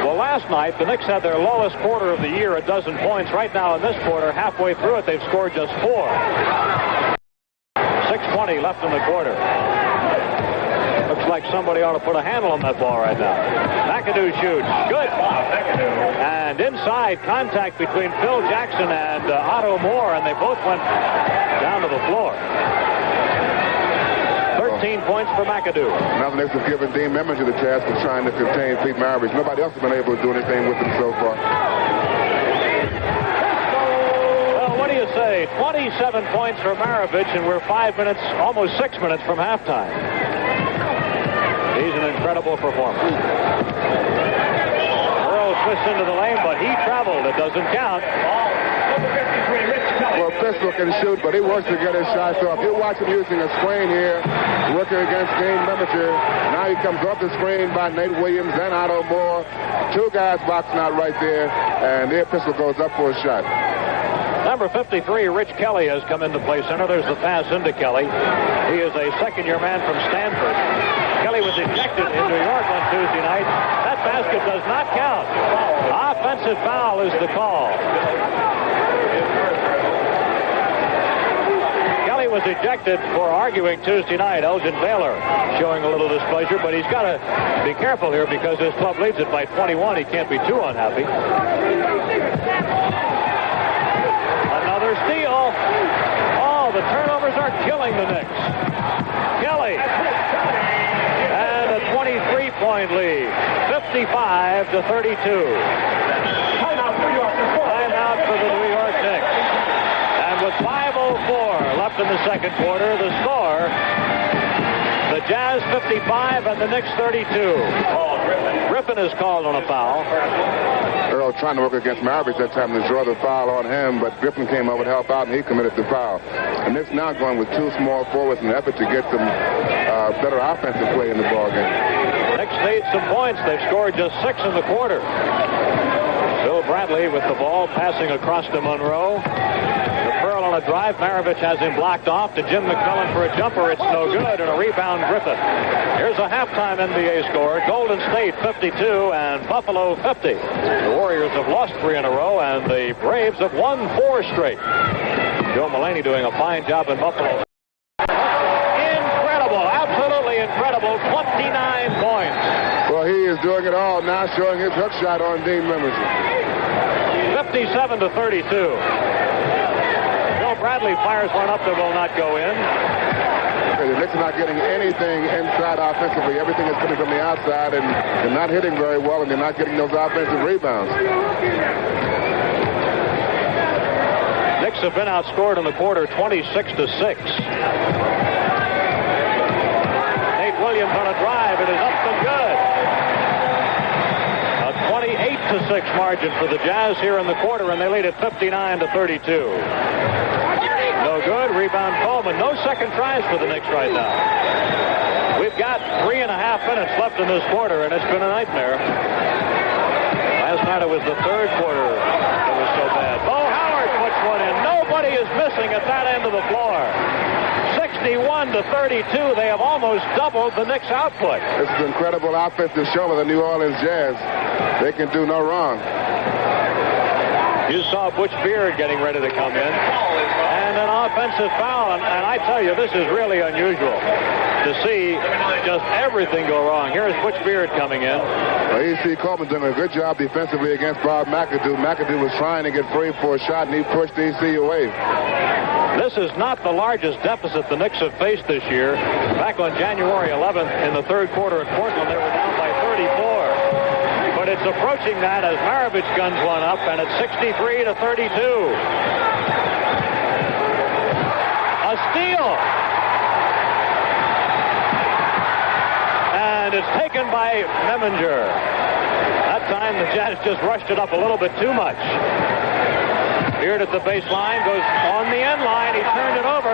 Well, last night, the Knicks had their lowest quarter of the year, a dozen points. Right now in this quarter, halfway through it, they've scored just 4. 6:20 left in the quarter. Looks like somebody ought to put a handle on that ball right now. McAdoo shoots. Good. And inside, contact between Phil Jackson and Otto Moore, and they both went down to the floor. 13 points for McAdoo. Now the Knicks have given Dean Memminger the task of trying to contain Pete Maravich. Nobody else has been able to do anything with him so far. Well, what do you say? 27 points for Maravich, and we're 5 minutes, almost 6 minutes from halftime. He's an incredible performer. Earl twists into the lane, but he traveled. It doesn't count. Well, Pistol can shoot, but he works to get his shots off. You watch him using a screen here, working against Dean Memminger. Now he comes off the screen by Nate Williams and Otto Moore. 2 guys boxing out right there, and their Pistol goes up for a shot. Number 53, Rich Kelly, has come into play center. There's the pass into Kelly. He is a second-year man from Stanford. Kelly was ejected in New York on Tuesday night. That basket does not count. Offensive foul is the call. Kelly was ejected for arguing Tuesday night. Elgin Baylor showing a little displeasure, but he's got to be careful here because his club leads it by 21. He can't be too unhappy. Another steal. Oh, the turnovers are killing the Knicks. Kelly. And a 23-point lead. 55-32. Timeout for the New York Knicks. And with 5:04 left in the second quarter, the score, the Jazz 55 and the Knicks 32. Griffin is called on a foul. Earl trying to work against Maravich that time to draw the foul on him, but Griffin came over to help out, and he committed the foul. And Knicks now going with 2 small forwards in an effort to get some better offensive play in the ballgame. Knicks made some points. They've scored just 6 in the quarter. Bill Bradley with the ball, passing across to Monroe. The Pearl on a drive. Maravich has him blocked off to Jim McMillan for a jumper. It's no good, and a rebound Griffin. Here's a halftime NBA score. Golden State 52 and Buffalo 50. The Warriors have lost 3 in a row, and the Braves have won 4 straight. Joe Mulaney doing a fine job in Buffalo. Incredible, absolutely incredible. 29 points. Well, he is doing it all now, showing his hook shot on Dean Memminger. 57-32. Bradley fires one up that will not go in. The Knicks are not getting anything inside offensively. Everything is coming from the outside, and they're not hitting very well, and they're not getting those offensive rebounds. Knicks have been outscored in the quarter 26-6. Nate Williams on a drive. It is up and good. A 28-6 margin for the Jazz here in the quarter, and they lead at 59-32. No good. Rebound Coleman. No second tries for the Knicks right now. We've got 3.5 minutes left in this quarter, and it's been a nightmare. Last night it was the third quarter that was so bad. Bo Howard puts one in. Nobody is missing at that end of the floor. 61-32. They have almost doubled the Knicks' output. This is incredible offensive show of the New Orleans Jazz. They can do no wrong. You saw Butch Beard getting ready to come in. And an offensive foul. And I tell you, this is really unusual to see just everything go wrong. Here's Butch Beard coming in. Well, E.C. Coleman doing a good job defensively against Bob McAdoo. McAdoo was trying to get free for a shot, and he pushed E.C. away. This is not the largest deficit the Knicks have faced this year. Back on January 11th in the third quarter at Portland, they were down by 34. But it's approaching that as Maravich guns one up, and it's 63-32. A steal. And it's taken by Memminger. That time the Jazz just rushed it up a little bit too much. Beard at the baseline, goes on the end line. He turned it over.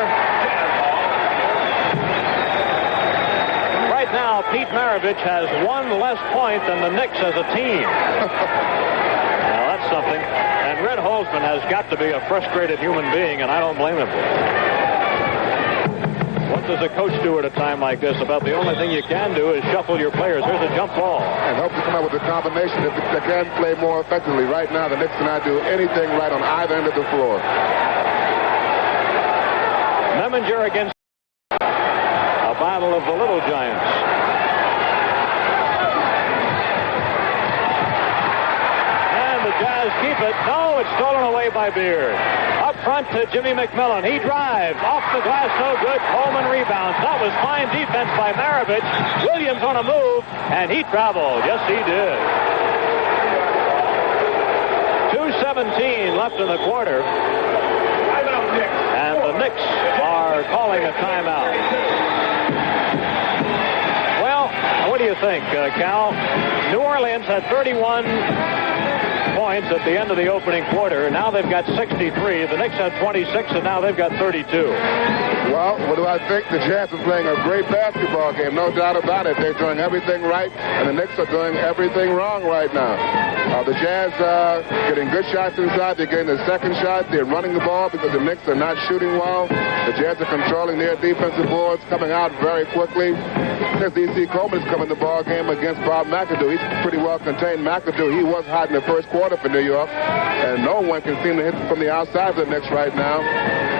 Right now, Pete Maravich has 1 less point than the Knicks as a team. Now, that's something. And Red Holzman has got to be a frustrated human being, and I don't blame him. What does a coach do at a time like this? About the only thing you can do is shuffle your players. Here's a jump ball. And hope to come up with a combination if they can play more effectively. Right now, the Knicks cannot do anything right on either end of the floor. Meminger against a battle of the little giants. And the Jazz keep it. No, it's stolen away by Beard. Up front to Jimmy McMillan. He drives. Off the glass, no good. Coleman rebounds. That was fine defense by Maravich. Williams on a move, and he traveled. Yes, he did. 2:17 left in the quarter. And the Knicks are calling a timeout. Well, what do you think, Cal? New Orleans had 31 points at the end of the opening quarter. Now they've got 63. The Knicks had 26, and now they've got 32. Well, what do I think? The Jazz are playing a great basketball game, no doubt about it. They're doing everything right, and the Knicks are doing everything wrong right now. The Jazz are getting good shots inside. They're getting the second shot. They're running the ball because the Knicks are not shooting well. The Jazz are controlling their defensive boards, coming out very quickly. There's D.C. Coleman is coming the ball game against Bob McAdoo. He's pretty well contained. McAdoo, he was hot in the first quarter for New York, and no one can seem to hit from the outside of the Knicks right now.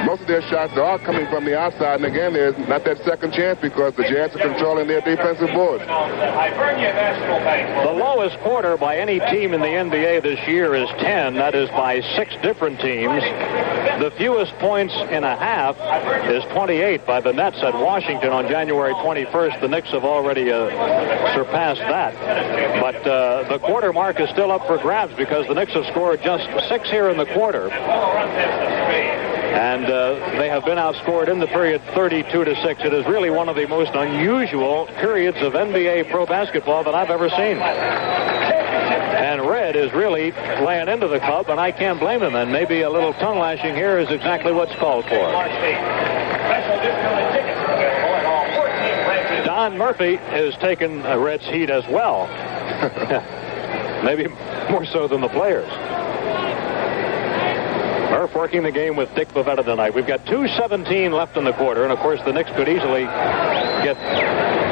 Most of their shots are coming from the outside, and again, there's not that second chance because the Jazz are controlling their defensive boards. The lowest quarter by any team in the NBA this year is 10. That is by 6 different teams. The fewest points in a half is 28 by the Nets at Washington on January 21st. The Knicks have already surpassed that. But the quarter mark is still up for grabs because the Knicks have scored just 6 here in the quarter. And they have been outscored in the period 32-6. It is really one of the most unusual periods of NBA pro basketball that I've ever seen. And Red is really laying into the club, and I can't blame him. And maybe a little tongue lashing here is exactly what's called for. Don Murphy is taking Red's heat as well. Maybe more so than the players. Murph working the game with Dick Bavetta tonight. We've got 2:17 left in the quarter, and of course the Knicks could easily get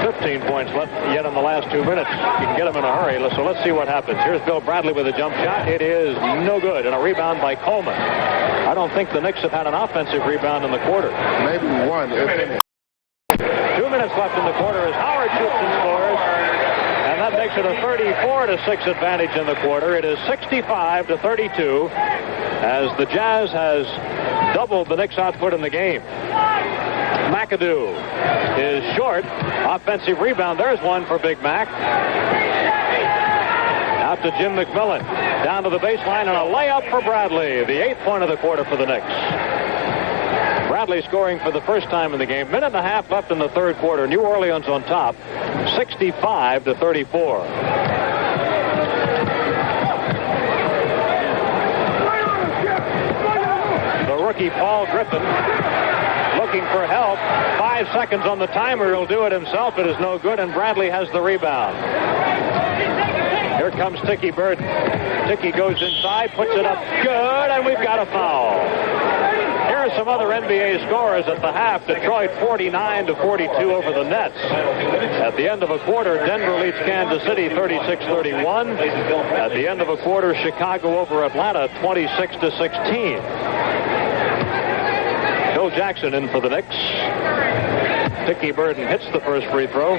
15 points left yet in the last 2 minutes. You can get them in a hurry, so let's see what happens. Here's Bill Bradley with a jump shot. It is no good, and a rebound by Coleman. I don't think the Knicks have had an offensive rebound in the quarter. Maybe one, if any. 2 minutes left in the quarter as Howard shoots and scores. And that makes it a 34-6 advantage in the quarter. It is 65-32 as the Jazz has doubled the Knicks' output in the game. McAdoo is short. Offensive rebound. There's one for Big Mac. Out to Jim McMillan. Down to the baseline and a layup for Bradley. The 8th point of the quarter for the Knicks. Bradley scoring for the first time in the game. Minute and a half left in the third quarter. New Orleans on top, 65-34. The rookie Paul Griffin looking for help. 5 seconds on the timer. He'll do it himself. It is no good, and Bradley has the rebound. Here comes Tiki Burton. Tiki goes inside, puts it up good, and we've got a foul. Here are some other NBA scorers at the half. Detroit 49-42 over the Nets. At the end of a quarter, Denver leads Kansas City 36-31. At the end of a quarter, Chicago over Atlanta 26-16. Phil Jackson in for the Knicks. Tiki Burton hits the first free throw.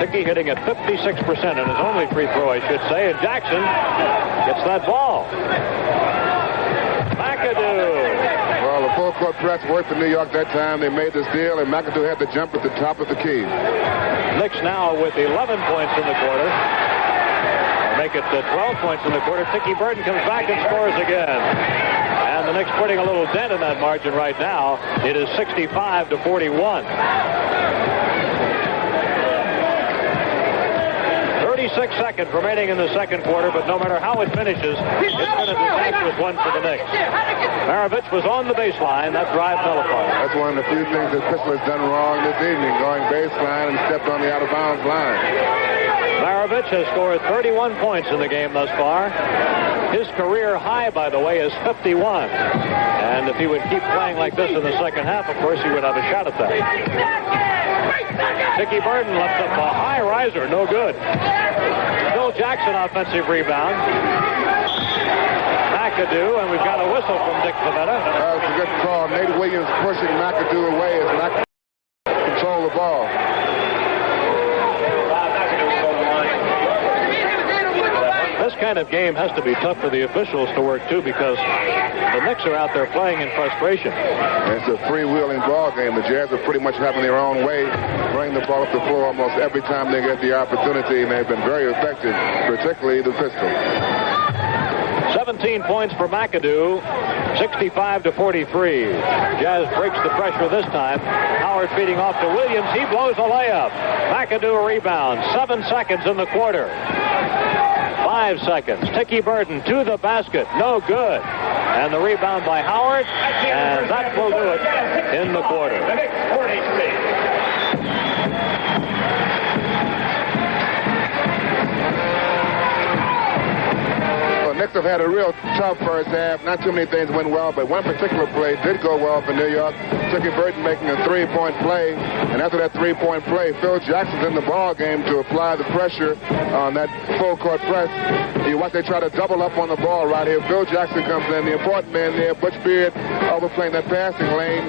Tiki hitting at 56% in his only free throw, I should say, and Jackson gets that ball. McAdoo. Well, the full-court press worked for New York that time. They made the steal, and McAdoo had to jump at the top of the key. Knicks now with 11 points in the quarter. Make it 12 points in the quarter. Tiki Burton comes back and scores again. And the Knicks putting a little dent in that margin right now. It is 65-41. 36 seconds remaining in the second quarter, but no matter how it finishes, it's been a disastrous one for the Knicks. Maravich was on the baseline. That drive fell apart. That's one of the few things that Pistol has done wrong this evening, going baseline and stepped on the out-of-bounds line. Maravich has scored 31 points in the game thus far. His career high, by the way, is 51. And if he would keep playing like this in the second half, of course, he would have a shot at that. Dickie Burden left up a high riser, no good. Phil Jackson offensive rebound. McAdoo, and we've got a whistle from Dick Pavetta. It's a good call. Nate Williams pushing McAdoo away as McAdoo control the ball. This kind of game has to be tough for the officials to work, too, because the Knicks are out there playing in frustration. It's a freewheeling ball game. The Jazz are pretty much having their own way, bring the ball up the floor almost every time they get the opportunity, and they've been very effective, particularly the pistol. 17 points for McAdoo, 65-43. Jazz breaks the pressure this time. Howard feeding off to Williams. He blows a layup. McAdoo a rebound. 7 seconds in the quarter. 5 seconds. Dickie Burden to the basket. No good. And the rebound by Howard. And that will do it in the quarter. Knicks have had a real tough first half. Not too many things went well, but one particular play did go well for New York. Dickie Burden making a three-point play, and after that three-point play, Phil Jackson's in the ball game to apply the pressure on that full-court press. You watch they try to double up on the ball right here. Phil Jackson comes in, the important man there, Butch Beard overplaying that passing lane,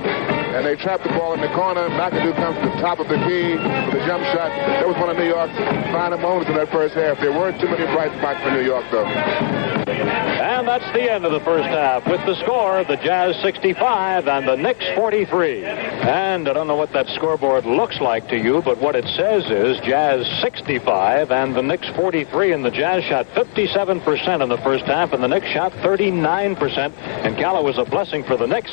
and they trap the ball in the corner. McAdoo comes to the top of the key with a jump shot. That was one of New York's finer moments in that first half. There weren't too many bright spots for New York, though. And that's the end of the first half with the score, the Jazz 65 and the Knicks 43. And I don't know what that scoreboard looks like to you, but what it says is Jazz 65 and the Knicks 43. And the Jazz shot 57% in the first half, and the Knicks shot 39%. And Cal, it was a blessing for the Knicks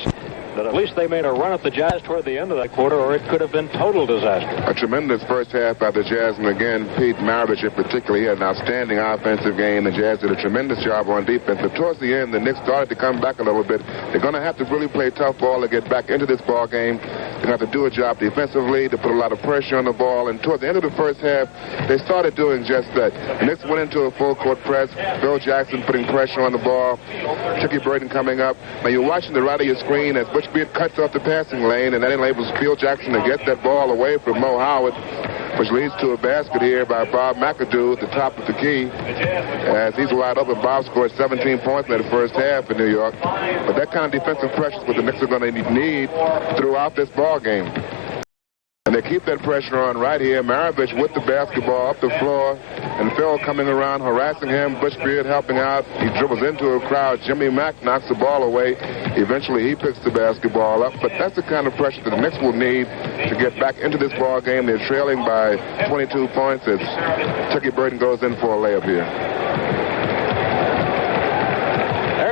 that at least they made a run at the Jazz toward the end of that quarter, or it could have been total disaster. A tremendous first half by the Jazz, and again, Pete Maravich in particular, he had an outstanding offensive game. The Jazz did a tremendous job on defense, but towards the end, the Knicks started to come back a little bit. They're going to have to really play tough ball to get back into this ball game. They're going to have to do a job defensively to put a lot of pressure on the ball, and toward the end of the first half, they started doing just that. The Knicks went into a full-court press. Phil Jackson putting pressure on the ball. Dickie Burden coming up. Now, you're watching the right of your screen as Butch Beard cuts off the passing lane, and that enables Phil Jackson to get that ball away from Mo Howard, which leads to a basket here by Bob McAdoo at the top of the key. As he's wide open, Bob scored 17 points in the first half in New York. But that kind of defensive pressure is what the Knicks are going to need throughout this ball game. And they keep that pressure on right here. Maravich with the basketball up the floor, and Phil coming around, harassing him. Butch Beard helping out. He dribbles into a crowd. Jimmy Mack knocks the ball away. Eventually, he picks the basketball up. But that's the kind of pressure that the Knicks will need to get back into this ball game. They're trailing by 22 points as Dickie Burden goes in for a layup here.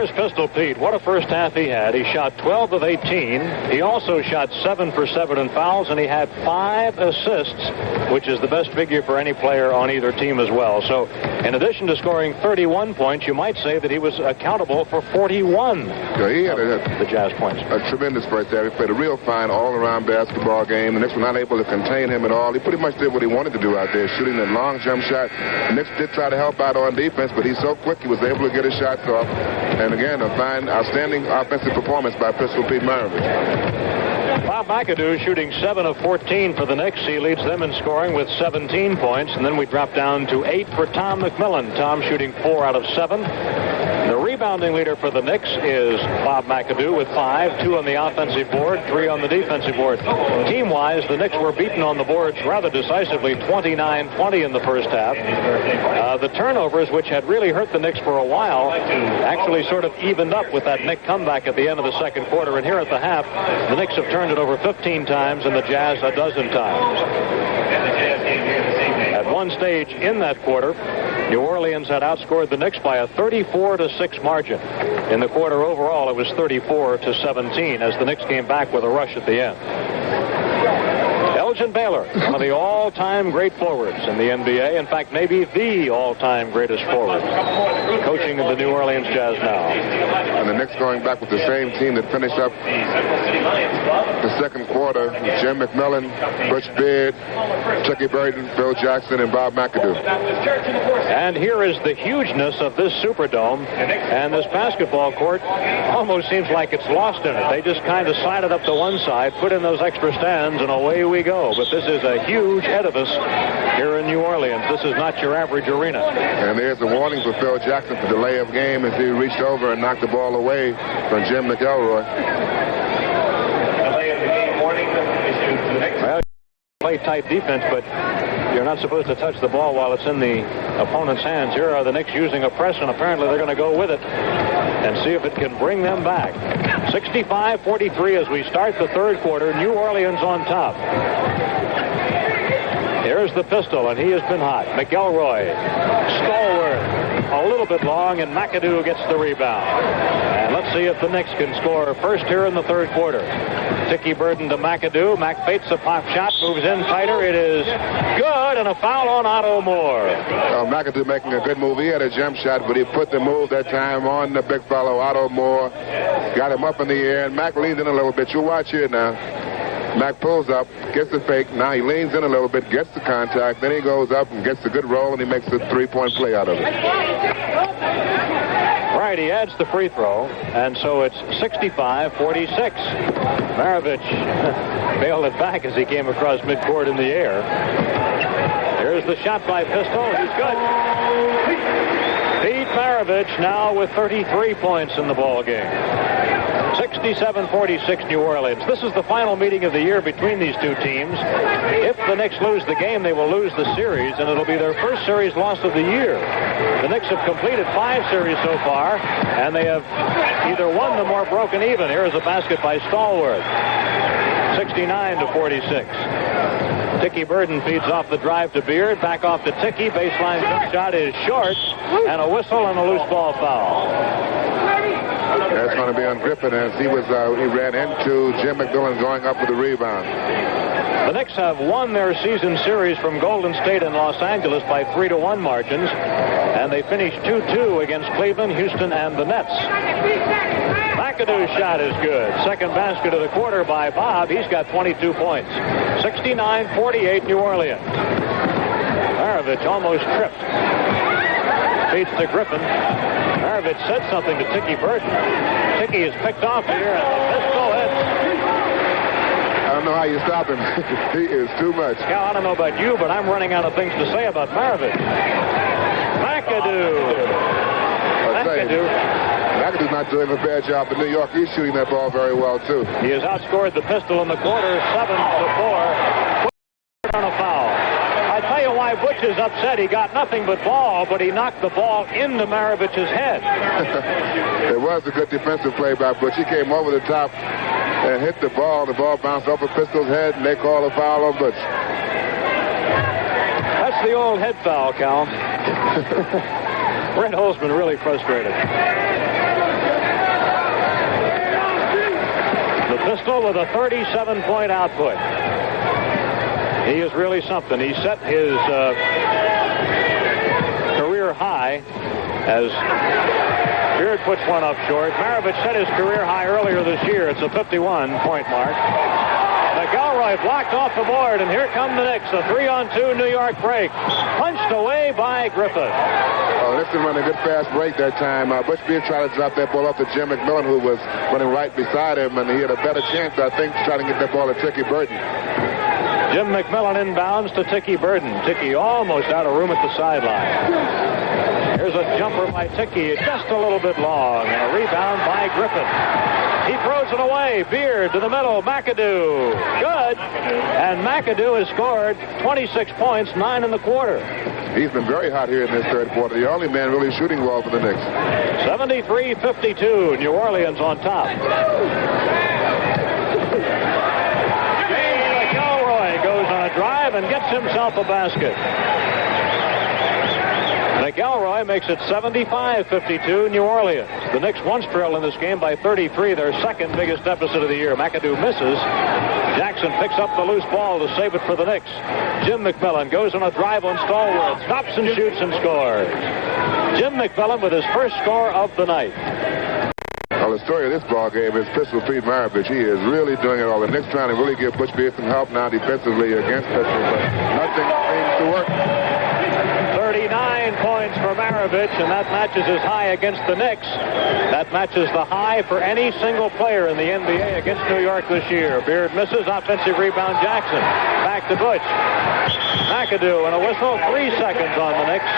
There's Pistol Pete. What a first half he had. He shot 12 of 18. He also shot 7 for 7 in fouls, and he had 5 assists, which is the best figure for any player on either team as well. So in addition to scoring 31 points, you might say that he was accountable for 41 he had the Jazz points. A tremendous first half. He played a real fine all-around basketball game. The Knicks were not able to contain him at all. He pretty much did what he wanted to do out there, shooting that long jump shot. The Knicks did try to help out on defense, but he's so quick he was able to get his shots off. And again, a fine, outstanding offensive performance by Pistol Pete Maravich. Bob McAdoo shooting 7 of 14 for the Knicks. He leads them in scoring with 17 points. And then we drop down to 8 for Tom McMillan. Tom shooting 4 out of 7. The rebounding leader for the Knicks is Bob McAdoo with 5, 2 on the offensive board, 3 on the defensive board. Team-wise, the Knicks were beaten on the boards rather decisively, 29-20 in the first half. The turnovers, which had really hurt the Knicks for a while, actually sort of evened up with that Knick comeback at the end of the second quarter. And here at the half, the Knicks have turned it over 15 times and the Jazz a dozen times. At one stage in that quarter, New Orleans had outscored the Knicks by a 34-6 margin. In the quarter overall, it was 34-17 as the Knicks came back with a rush at the end. Elgin Baylor, one of the all-time great forwards in the NBA. In fact, maybe the all-time greatest forward, coaching the New Orleans Jazz now. And the Knicks going back with the same team that finished up the second quarter. Jim McMillan, Butch Beard, Chucky Burton, Phil Jackson, and Bob McAdoo. And here is the hugeness of this Superdome. And this basketball court almost seems like it's lost in it. They just kind of side it up to one side, put in those extra stands, and away we go. But this is a huge edifice here in New Orleans. This is not your average arena. And there's a warning for Phil Jackson for delay of game as he reached over and knocked the ball away from Jim McElroy. Delay of the game warning issued to the Knicks. Well, you play tight defense, but you're not supposed to touch the ball while it's in the opponent's hands. Here are the Knicks using a press, and apparently they're going to go with it and see if it can bring them back. 65-43 as we start the third quarter. New Orleans on top. Here's the pistol, and he has been hot. McElroy, stalwart, a little bit long, and McAdoo gets the rebound. And let's see if the Knicks can score first here in the third quarter. Tiki Burton to McAdoo. Mac baits a pop shot, moves in tighter. It is good, and a foul on Otto Moore. McAdoo making a good move. He had a jump shot, but he put the move that time on the big fellow, Otto Moore. Got him up in the air, and Mac leaned in a little bit. You watch here now. Mac pulls up, gets the fake. Now he leans in a little bit, gets the contact. Then he goes up and gets the good roll, and he makes a three-point play out of it. Right, he adds the free throw, and so it's 65-46. Maravich bailed it back as he came across midcourt in the air. Here's the shot by Pistol. He's good. Pete Maravich now with 33 points in the ball game. 67-46 New Orleans. This is the final meeting of the year between these two teams. If the Knicks lose the game, they will lose the series, and it'll be their first series loss of the year. The Knicks have completed 5 series so far, and they have either won them or broken even. Here is a basket by Stallworth. 69-46. Tiki Burton feeds off the drive to Beard. Back off to Tiki. Baseline jump shot is short, and a whistle and a loose ball foul. That's going to be on Griffin as he ran into Jim McMillan going up with the rebound. The Knicks have won their season series from Golden State and Los Angeles by 3-1 margins, and they finished 2-2 against Cleveland, Houston, and the Nets. McAdoo's shot is good. Second basket of the quarter by Bob. He's got 22 points. 69-48 New Orleans. Maravich almost tripped. Feeds to Griffin. Maravich said something to Tiki Burton. Tiki is picked off here, and the pistol hits. I don't know how you stop him. He is too much. Cal, I don't know about you, but I'm running out of things to say about Maravich. McAdoo. McAdoo's not doing a bad job in New York. He's shooting that ball very well, too. He has outscored the pistol in the quarter, 7-4. On a foul. I tell you why Butch is upset. He got nothing but ball, but he knocked the ball into Maravich's head. It was a good defensive play by Butch. He came over the top and hit the ball. The ball bounced off of Pistol's head, and they called a foul on Butch. That's the old head foul, Cal. Brent Holzman really frustrated. The Pistol with a 37-point output. He is really something. He set his career high as Beard puts one up short. Maravich set his career high earlier this year. It's a 51-point mark. McElroy blocked off the board, and here come the Knicks. A 3-on-2 New York break. Punched away by Griffith. Nixon running a good fast break that time. Butch Beard tried to drop that ball off to Jim McMillan, who was running right beside him, and he had a better chance, I think, trying to get that ball to Tiki Burton. Jim McMillan inbounds to Tiki Burton. Tiki almost out of room at the sideline. Here's a jumper by Tiki, just a little bit long, and a rebound by Griffith. He throws it away. Beard to the middle. McAdoo. Good. And McAdoo has scored 26 points, 9 in the quarter. He's been very hot here in this third quarter. The only man really shooting well for the Knicks. 73-52. New Orleans on top. McElroy goes on a drive and gets himself a basket. McElroy makes it 75-52 New Orleans. The Knicks once trail in this game by 33, their second biggest deficit of the year. McAdoo misses. Jackson picks up the loose ball to save it for the Knicks. Jim McMillan goes on a drive on Stallworth, stops and shoots and scores. Jim McMillan with his first score of the night. Well, the story of this ball game is Pistol Pete Maravich. He is really doing it all. The Knicks trying to really give Butch Beard some help now defensively against Pistol, but nothing seems to work. 39 points for Maravich, and that matches his high against the Knicks. That matches the high for any single player in the NBA against New York this year. Beard misses, offensive rebound Jackson. Back to Butch. McAdoo and a whistle, 3 seconds on the Knicks.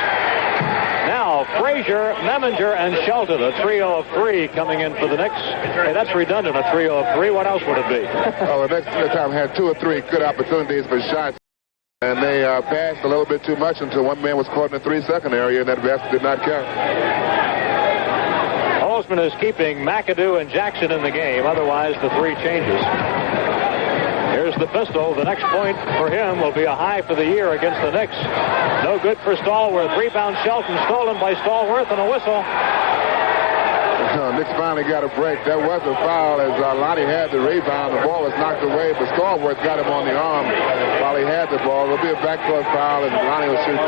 Now, Frazier, Meminger, and Shelton, a trio of 3 coming in for the Knicks. Hey, that's redundant, a trio of 3. What else would it be? Oh, the next time had 2 or 3 good opportunities for shots. And they passed a little bit too much until one man was caught in the 3-second area, and that basket did not count. Holzman is keeping McAdoo and Jackson in the game. Otherwise, the 3 changes. Here's the pistol. The next point for him will be a high for the year against the Knicks. No good for Stallworth. Rebound Shelton, stolen by Stallworth, and a whistle. Knicks finally got a break. That was a foul as Lonnie had the rebound. The ball was knocked away, but Stallworth got him on the arm while he had the ball. It'll be a backcourt foul, and Lonnie will shoot 2.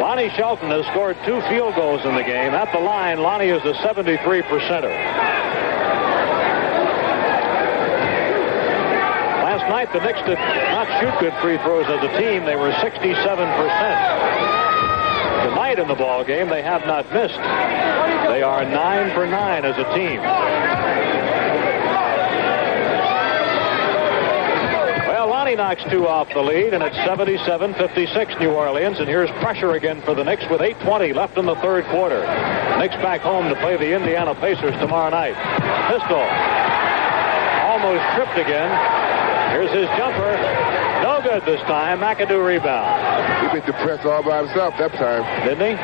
Lonnie Shelton has scored 2 field goals in the game. At the line, Lonnie is a 73%er. Last night, the Knicks did not shoot good free throws as a team. They were 67%. Tonight in the ball game, they have not missed. They are 9 for 9 as a team. Well, Lonnie knocks 2 off the lead, and it's 77-56 New Orleans. And here's pressure again for the Knicks with 8:20 left in the third quarter. Knicks back home to play the Indiana Pacers tomorrow night. Pistol almost tripped again. Here's his jumper. No good this time. McAdoo rebound. He beat the press all by himself that time. Didn't he?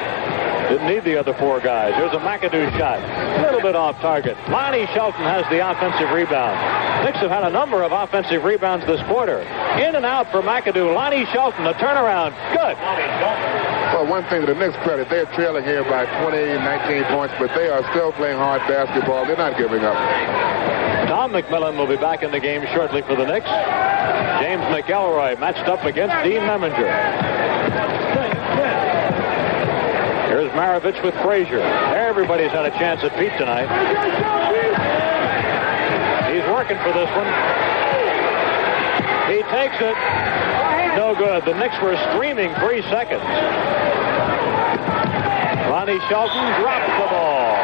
Didn't need the other 4 guys. Here's a McAdoo shot. A little bit off target. Lonnie Shelton has the offensive rebound. Knicks have had a number of offensive rebounds this quarter. In and out for McAdoo. Lonnie Shelton, a turnaround. Good. Well, one thing to the Knicks' credit, they're trailing here by 20, 19 points, but they are still playing hard basketball. They're not giving up. Tom McMillan will be back in the game shortly for the Knicks. James McElroy matched up against Dean Meminger. Here's Maravich with Frazier. Everybody's had a chance at Pete tonight. He's working for this one. He takes it. No good. The Knicks were streaming 3 seconds. Lonnie Shelton drops the ball.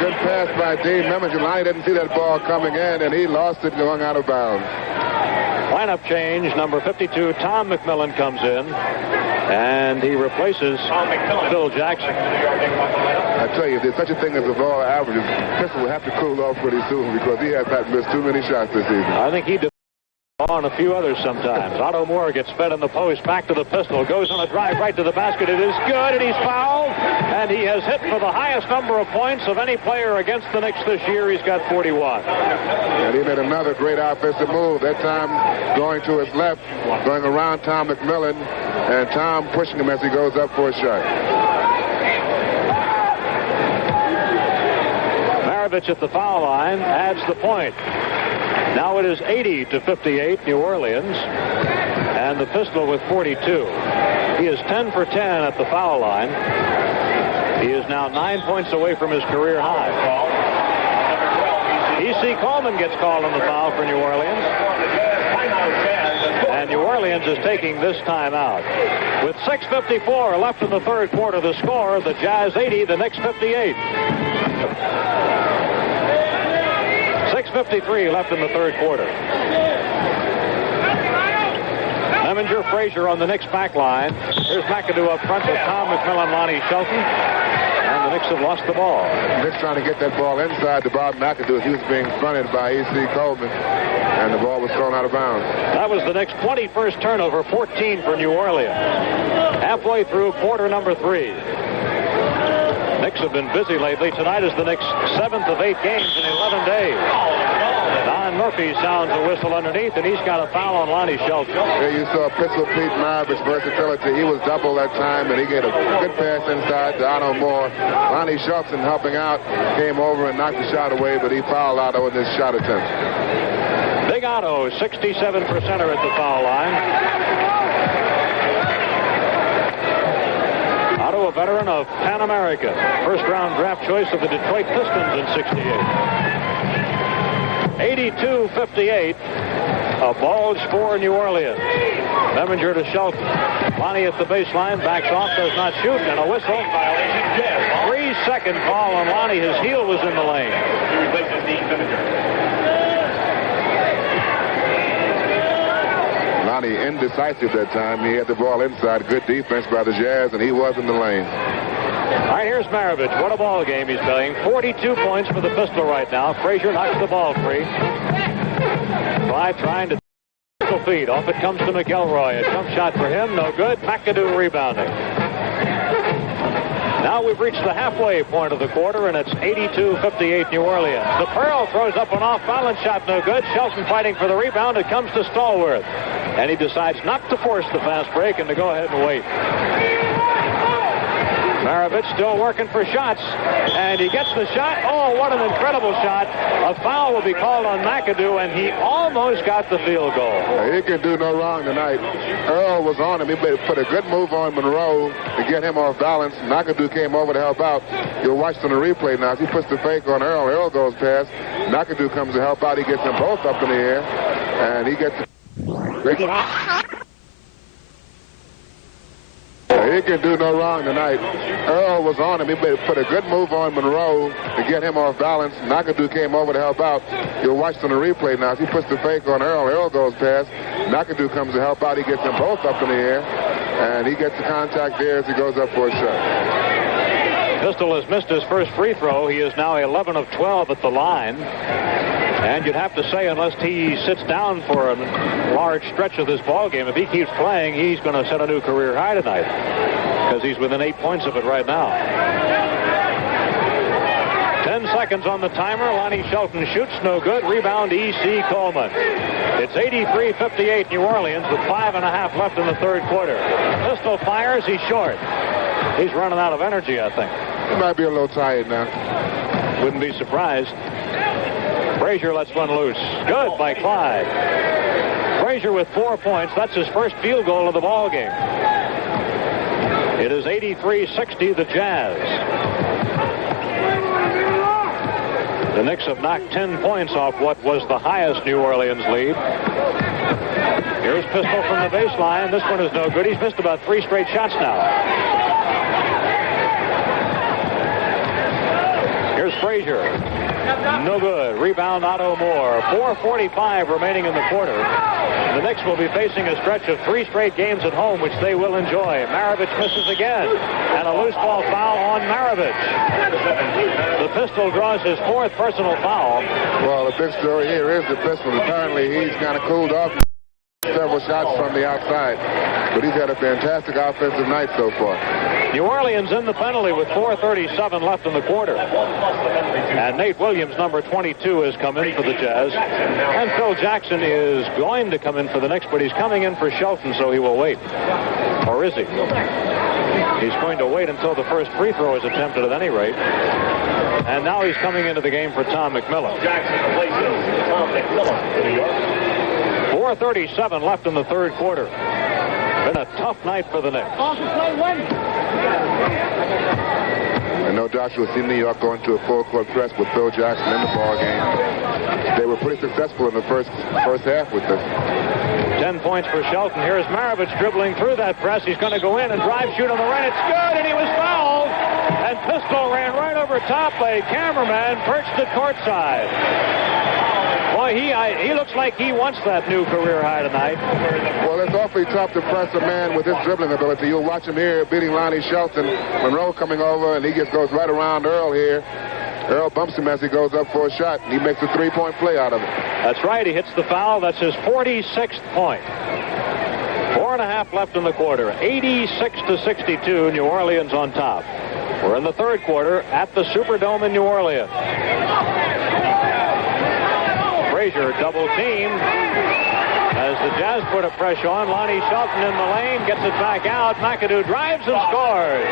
Good pass by Dean Meminger. Lonnie didn't see that ball coming in, and he lost it going out of bounds. Lineup change. Number 52, Tom McMillan comes in, and he replaces Phil Jackson. I tell you, there's such a thing as a ball averages. Pistol will have to cool off pretty soon because he has not missed too many shots this season. I think he on a few others sometimes. Otto Moore gets fed in the post, back to the pistol, goes on a drive right to the basket. It is good, and he's fouled, and he has hit for the highest number of points of any player against the Knicks this year. He's got 41. And he made another great offensive move, that time going to his left, going around Tom McMillan, and Tom pushing him as he goes up for a shot. Maravich at the foul line adds the point. Now it is 80-58 New Orleans, and the pistol with 42. He is 10 for 10 at the foul line. He is now 9 points away from his career high. E.C. Coleman gets called on the foul for New Orleans. And New Orleans is taking this time out. With 6:54 left in the third quarter, the score, the Jazz 80, the Knicks 58. 6:53 left in the third quarter. Meminger, Frazier on the Knicks back line. Here's McAdoo up front with Tom McMillan, Lonnie Shelton. And the Knicks have lost the ball. Knicks trying to get that ball inside to Bob McAdoo. He was being fronted by E.C. Coleman, and the ball was thrown out of bounds. That was the Knicks' 21st turnover, 14 for New Orleans. Halfway through quarter number 3. Knicks have been busy lately. Tonight is the Knicks' 7th of 8 games in 11 days. Don John Murphy sounds a whistle underneath, and he's got a foul on Lonnie Shelton. There you saw Pistol Pete Maravich versatility. He was double that time, and he gave a good pass inside to Otto Moore. Lonnie Shelton helping out, came over and knocked the shot away, but he fouled Otto in this shot attempt. Big Otto, 67%er at the foul line. Otto, a veteran of Pan America. First-round draft choice of the Detroit Pistons in '68. 82-58. A ball for New Orleans. Beminger to Shelton. Lonnie at the baseline, backs off, does not shoot, and a whistle. 3-second call on Lonnie. His heel was in the lane. Lonnie indecisive that time. He had the ball inside. Good defense by the Jazz, and he was in the lane. All right, here's Maravich. What a ball game he's playing. 42 points for the Pistol right now. Frazier knocks the ball free. Clyde trying to feed. Off it comes to McElroy. A jump shot for him. No good. McAdoo rebounding. Now we've reached the halfway point of the quarter, and it's 82-58 New Orleans. The Pearl throws up an off-balance shot. No good. Shelton fighting for the rebound. It comes to Stallworth. And he decides not to force the fast break and to go ahead and wait. Maravich still working for shots, and he gets the shot. Oh, what an incredible shot. A foul will be called on McAdoo, and he almost got the field goal. He can do no wrong tonight. Earl was on him. He put a good move on Monroe to get him off balance. McAdoo came over to help out. You'll watch on the replay now. As he puts the fake on Earl, Earl goes past. McAdoo comes to help out. He gets them both up in the air, and he gets... He can do no wrong tonight. Earl was on him. He put a good move on Monroe to get him off balance. McAdoo came over to help out. You'll watch on the replay now. As he puts the fake on Earl, Earl goes past. McAdoo comes to help out. He gets them both up in the air, and he gets the contact there as he goes up for a shot. Pistol has missed his first free throw. He is now 11 of 12 at the line. And you'd have to say, unless he sits down for a large stretch of this ball game, if he keeps playing, he's going to set a new career high tonight, because he's within 8 points of it right now. 10 seconds on the timer. Lonnie Shelton shoots, no good. Rebound, E.C. Coleman. It's 83-58 New Orleans with 5.5 left in the third quarter. Pistol fires, he's short. He's running out of energy, I think. He might be a little tired now. Wouldn't be surprised. Frazier lets one loose. Good by Clyde. Frazier with 4 points. That's his first field goal of the ball game. It is 83-60 the Jazz. The Knicks have knocked 10 points off what was the highest New Orleans lead. Here's Pistol from the baseline. This one is no good. He's missed about 3 straight shots now. Here's Frazier. No good. Rebound, Otto Moore. 4:45 remaining in the quarter. The Knicks will be facing a stretch of 3 straight games at home, which they will enjoy. Maravich misses again. And a loose ball foul on Maravich. The Pistol draws his 4th personal foul. Well, the big story here is the Pistol. Apparently, he's kind of cooled off several shots from the outside. But he's had a fantastic offensive night so far. New Orleans in the penalty with 4:37 left in the quarter. And Nate Williams, number 22, has come in for the Jazz. And Phil Jackson is going to come in for the Knicks, but he's coming in for Shelton, so he will wait. Or is he? He's going to wait until the first free throw is attempted at any rate. And now he's coming into the game for Tom McMillan. 4:37 left in the third quarter. Been a tough night for the Knicks. And no doubt you'll see New York going to a full-court press with Phil Jackson in the ball game. They were pretty successful in the first half with this. 10 points for Shelton. Here's Maravich dribbling through that press. He's going to go in and drive, shoot on the run. It's good, and he was fouled. And Pistol ran right over top. A cameraman perched at courtside. Boy, he looks like he wants that new career high tonight. Well, it's awfully tough to press a man with his dribbling ability. You'll watch him here beating Lonnie Shelton. Monroe coming over, and he just goes right around Earl here. Earl bumps him as he goes up for a shot, and he makes a 3-point play out of it. That's right. He hits the foul. That's his 46th point. 4.5 left in the quarter. 86-62, New Orleans on top. We're in the third quarter at the Superdome in New Orleans. Frazier double teamed. As the Jazz put a pressure on, Lonnie Shelton in the lane, gets it back out. McAdoo drives and scores.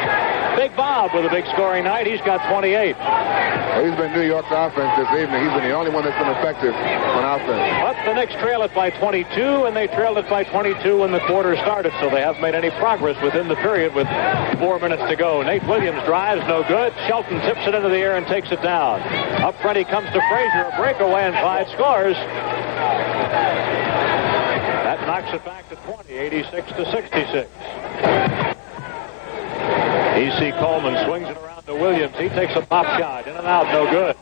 Big Bob with a big scoring night. He's got 28. Well, he's been New York's offense this evening. He's been the only one that's been effective on offense. But the Knicks trail it by 22, and they trailed it by 22 when the quarter started, so they haven't made any progress within the period with 4 minutes to go. Nate Williams drives, no good. Shelton tips it into the air and takes it down. Up front he comes to Frazier, a breakaway, and Clyde scores. That knocks it back to 20, 86-66. E.C. Coleman swings it around to Williams. He takes a pop shot. In and out, no good.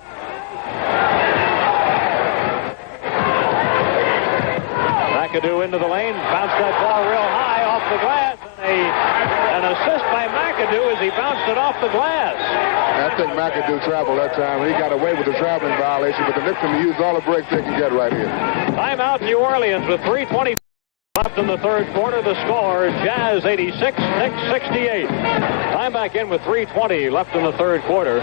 McAdoo into the lane, bounced that ball real high off the glass, and an assist by McAdoo as he bounced it off the glass. I think McAdoo traveled that time. He got away with the traveling violation, but the Knicks can use all the breaks they can get right here. Timeout New Orleans with 3:20 left in the third quarter. The score, Jazz 86, Knicks 68. Time back in with 3:20 left in the third quarter.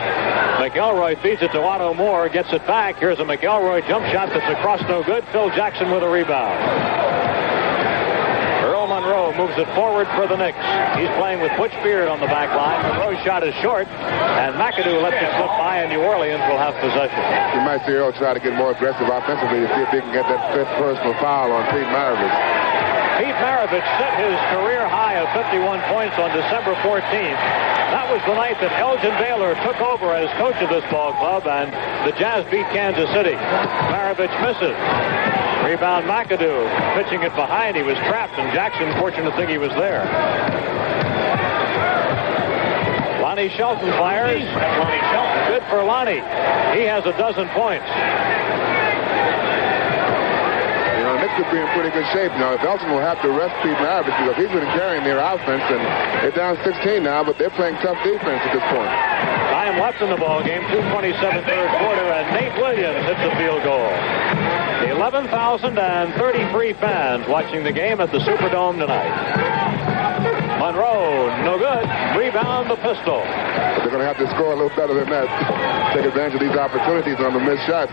McElroy feeds it to Otto Moore, gets it back. Here's a McElroy jump shot that's across, no good. Phil Jackson with a rebound. Earl Monroe moves it forward for the Knicks. He's playing with Butch Beard on the back line. Monroe's shot is short, and McAdoo lets it slip by, and New Orleans will have possession. You might see Earl try to get more aggressive offensively to see if he can get that fifth personal foul on Pete Maravich. Pete Maravich set his career high of 51 points on December 14th. That was the night that Elgin Baylor took over as coach of this ball club, and the Jazz beat Kansas City. Maravich misses. Rebound McAdoo, pitching it behind. He was trapped, and Jackson, fortunate thing he was there. Lonnie Shelton fires. Good for Lonnie. He has a dozen points. Knicks would be in pretty good shape now. Elgin will have to rest Pete Maravich because he's been carrying their offense, and they're down 16 now, but they're playing tough defense at this point. Time left in the ball game, 2:27 third quarter, and Nate Williams hits a field goal. 11,033 fans watching the game at the Superdome tonight. Monroe, no good. Rebound the Pistol. But they're going to have to score a little better than that. Take advantage of these opportunities on the missed shots.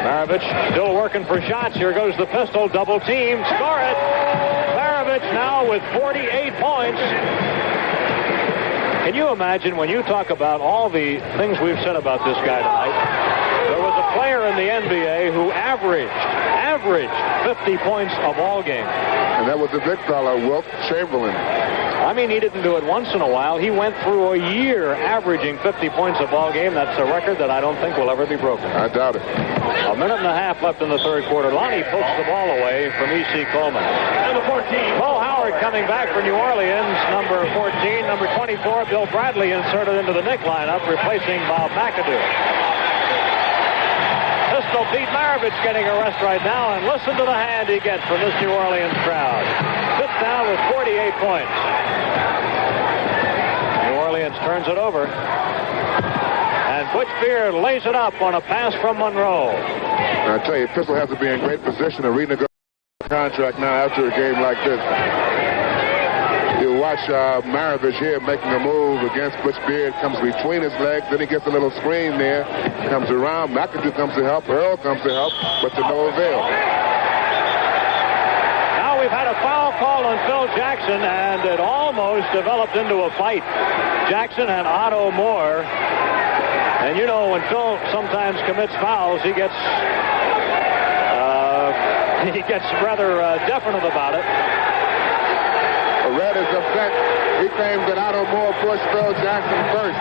Maravich still working for shots. Here goes the Pistol. Double team. Score it. Maravich now with 48 points. Can you imagine when you talk about all the things we've said about this guy tonight? There was a player in the NBA who averaged 50 points a ball game. And that was a big fellow, Wilt Chamberlain. I mean, he didn't do it once in a while. He went through a year averaging 50 points a ball game. That's a record that I don't think will ever be broken. I doubt it. A minute and a half left in the third quarter. Lonnie pokes the ball away from E.C. Coleman. Number 14. Bo Howard coming back for New Orleans. Number 14. Number 24, Bill Bradley inserted into the Knick lineup, replacing Bob McAdoo. Pistol Pete Maravich getting a rest right now, and listen to the hand he gets from this New Orleans crowd. Sits down with 48 points. New Orleans turns it over. And Butch Beard lays it up on a pass from Monroe. I tell you, Pistol has to be in great position to renegotiate the contract now after a game like this. You watch Maravich here making a move against Butch Beard. Comes between his legs. Then he gets a little screen there. Comes around. McAdoo comes to help. Earl comes to help. But to no avail. Now we've had a foul call on Phil Jackson, and it almost developed into a fight. Jackson and Otto Moore. And you know, when Phil sometimes commits fouls, he gets rather definite about it. Red is upset. He claims that Otto Moore pushed Phil Jackson first.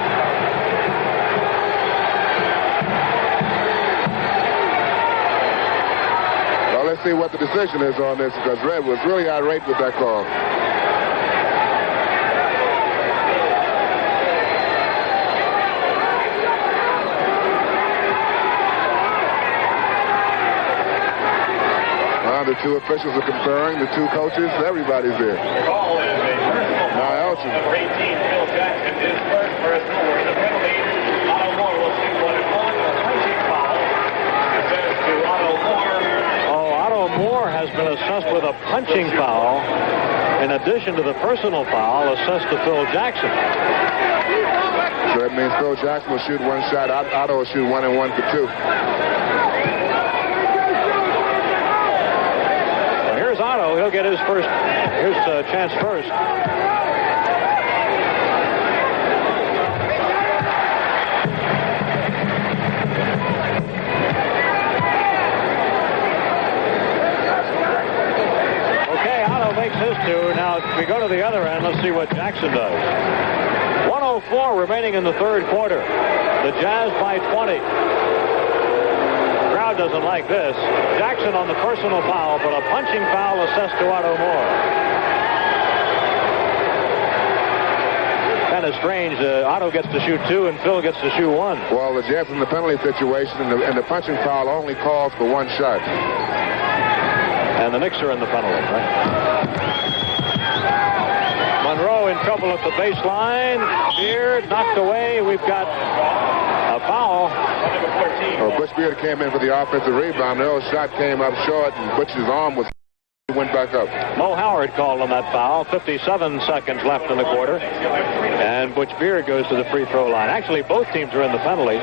Well, let's see what the decision is on this, because Red was really irate with that call. The two officials are conferring, the two coaches, everybody's there. Now Elgin. Number 18, Phil Jackson, is first personal. We're in the penalty. Otto Moore will see what it was. A punching foul. It says to Otto Moore. Oh, Otto Moore has been assessed with a punching foul in addition to the personal foul assessed to Phil Jackson. So So that means Phil Jackson will shoot one shot. Otto will shoot 1 and 1 for 2. Well, here's Otto. He'll get his chance first. His two. Now, if we go to the other end, let's see what Jackson does. 1:04 remaining in the third quarter. The Jazz by 20. The crowd doesn't like this. Jackson on the personal foul, but a punching foul assessed to Otto Moore. Kind of strange. Otto gets to shoot 2 and Phil gets to shoot 1. Well, the Jazz in the penalty situation, and the punching foul only calls for 1 shot. And the Knicks are in the penalty, right? Monroe in trouble at the baseline. Beard knocked away. We've got a foul. Well, Butch Beard came in for the offensive rebound. The old shot came up short, and Butch's arm went back up. Mo Howard called on that foul. 57 seconds left in the quarter. And Butch Beard goes to the free throw line. Actually, both teams are in the penalty.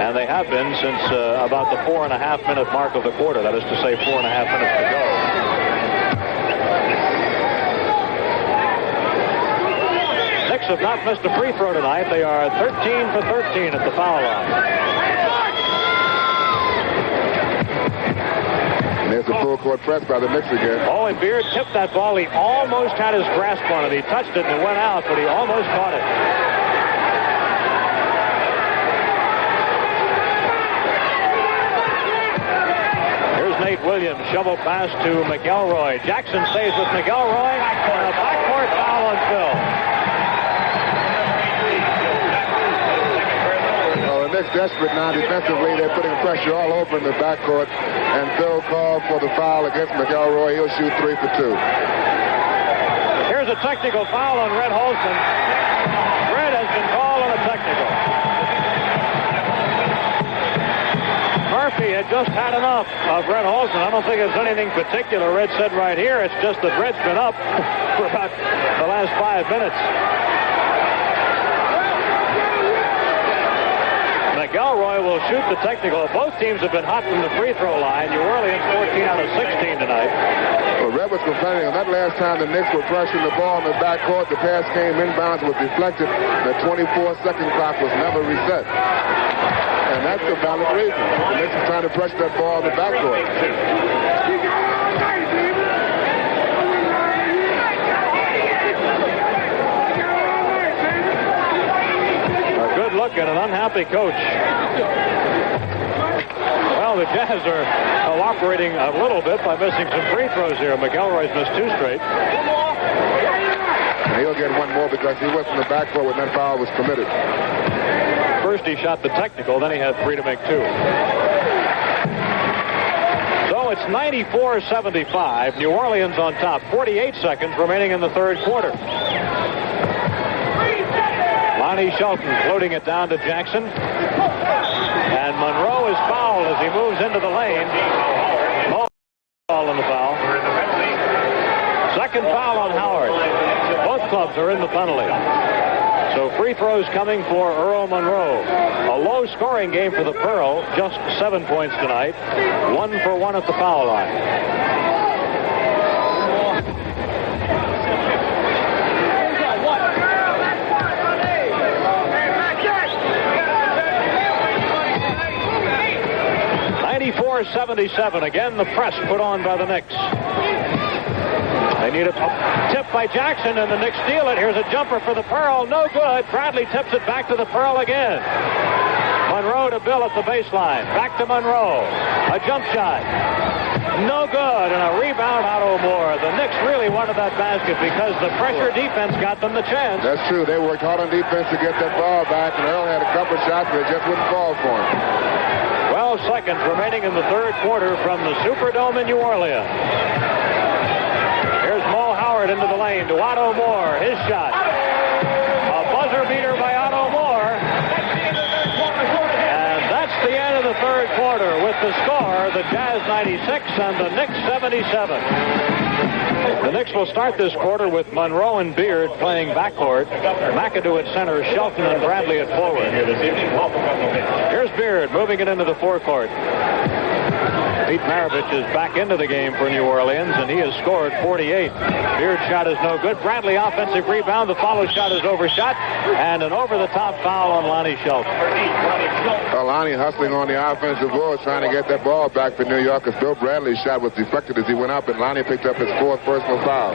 And they have been since about the 4.5-minute mark of the quarter. That is to say, 4.5 minutes to go. Knicks have not missed a free throw tonight. They are 13 for 13 at the foul line. And there's a full court press by the Knicks again. Oh, and Beard tipped that ball. He almost had his grasp on it. He touched it and it went out, but he almost caught it. Nate Williams, shovel pass to McElroy. Jackson stays with McElroy. And a backcourt foul on Phil. Well, the Knicks desperate now defensively. They're putting pressure all over in the backcourt. And Phil called for the foul against McElroy. He'll shoot 3 for 2. Here's a technical foul on Red Holston. Red has been called on a technical. Murphy had just had enough of Red Holston. I don't think it's anything particular Red said right here. It's just that Red's been up for about the last 5 minutes. McElroy will shoot the technical. Both teams have been hot from the free throw line. New Orleans 14 out of 16 tonight. Well, Red was complaining on that last time the Knicks were pressuring the ball in the backcourt. The pass came inbounds, was deflected. The 24-second clock was never reset. And that's a valid reason. The Knicks are trying to pressure that ball in the backcourt. A good look at an unhappy coach. Well, the Jazz are cooperating a little bit by missing some free throws here. McElroy's missed 2 straight. And he'll get 1 more because he went from the backcourt when that foul was committed. First he shot the technical, then he had 3 to make 2. So it's 94-75. New Orleans on top. 48 seconds remaining in the third quarter. Lonnie Shelton floating it down to Jackson. And Monroe is fouled as he moves into the lane. Ball in the foul. Second foul on Howard. Both clubs are in the penalty. So free throws coming for Earl Monroe. A low-scoring game for the Pearl. Just 7 points tonight. 1 for 1 at the foul line. .77. Again, the press put on by the Knicks. They need a tip by Jackson, and the Knicks steal it. Here's a jumper for the Pearl. No good. Bradley tips it back to the Pearl again. Monroe to Bill at the baseline. Back to Monroe. A jump shot. No good. And a rebound, Otto Moore. The Knicks really wanted that basket because the pressure defense got them the chance. That's true. They worked hard on defense to get that ball back, and Earl had a couple shots, but it just wouldn't fall for him. 12 seconds remaining in the third quarter from the Superdome in New Orleans. Here's Mo Howard into the lane to Otto Moore. His shot. A buzzer beater by Otto Moore. And that's the end of the third quarter with the score. The Jazz 96 and the Knicks 77. The Knicks will start this quarter with Monroe and Beard playing backcourt. McAdoo at center, Shelton and Bradley at forward. Here's Beard moving it into the forecourt. Pete Maravich is back into the game for New Orleans, and he has scored 48. Beard's shot is no good. Bradley offensive rebound. The follow shot is overshot, and an over-the-top foul on Lonnie Shelton. Lonnie hustling on the offensive boards, trying to get that ball back for New York, as Bill Bradley's shot was deflected as he went up, and Lonnie picked up his 4th personal foul.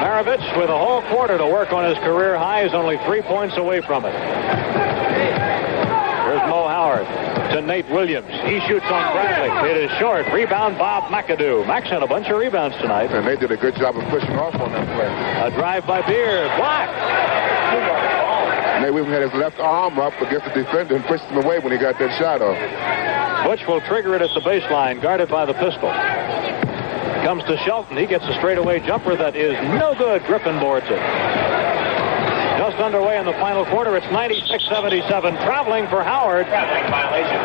Maravich, with a whole quarter to work on his career high, is only 3 points away from it. Here's Mo Howard to Nate Williams. He shoots on Bradley. It is short. Rebound, Bob McAdoo. Max had a bunch of rebounds tonight. And they did a good job of pushing off on that play. A drive by Beard. Blocked. Nate Williams had his left arm up against the defender and pushed him away when he got that shot off. Butch will trigger it at the baseline, guarded by the pistol. Comes to Shelton. He gets a straightaway jumper that is no good. Griffin boards it. Just underway in the final quarter. It's 96-77. Traveling for Howard. Traveling violation.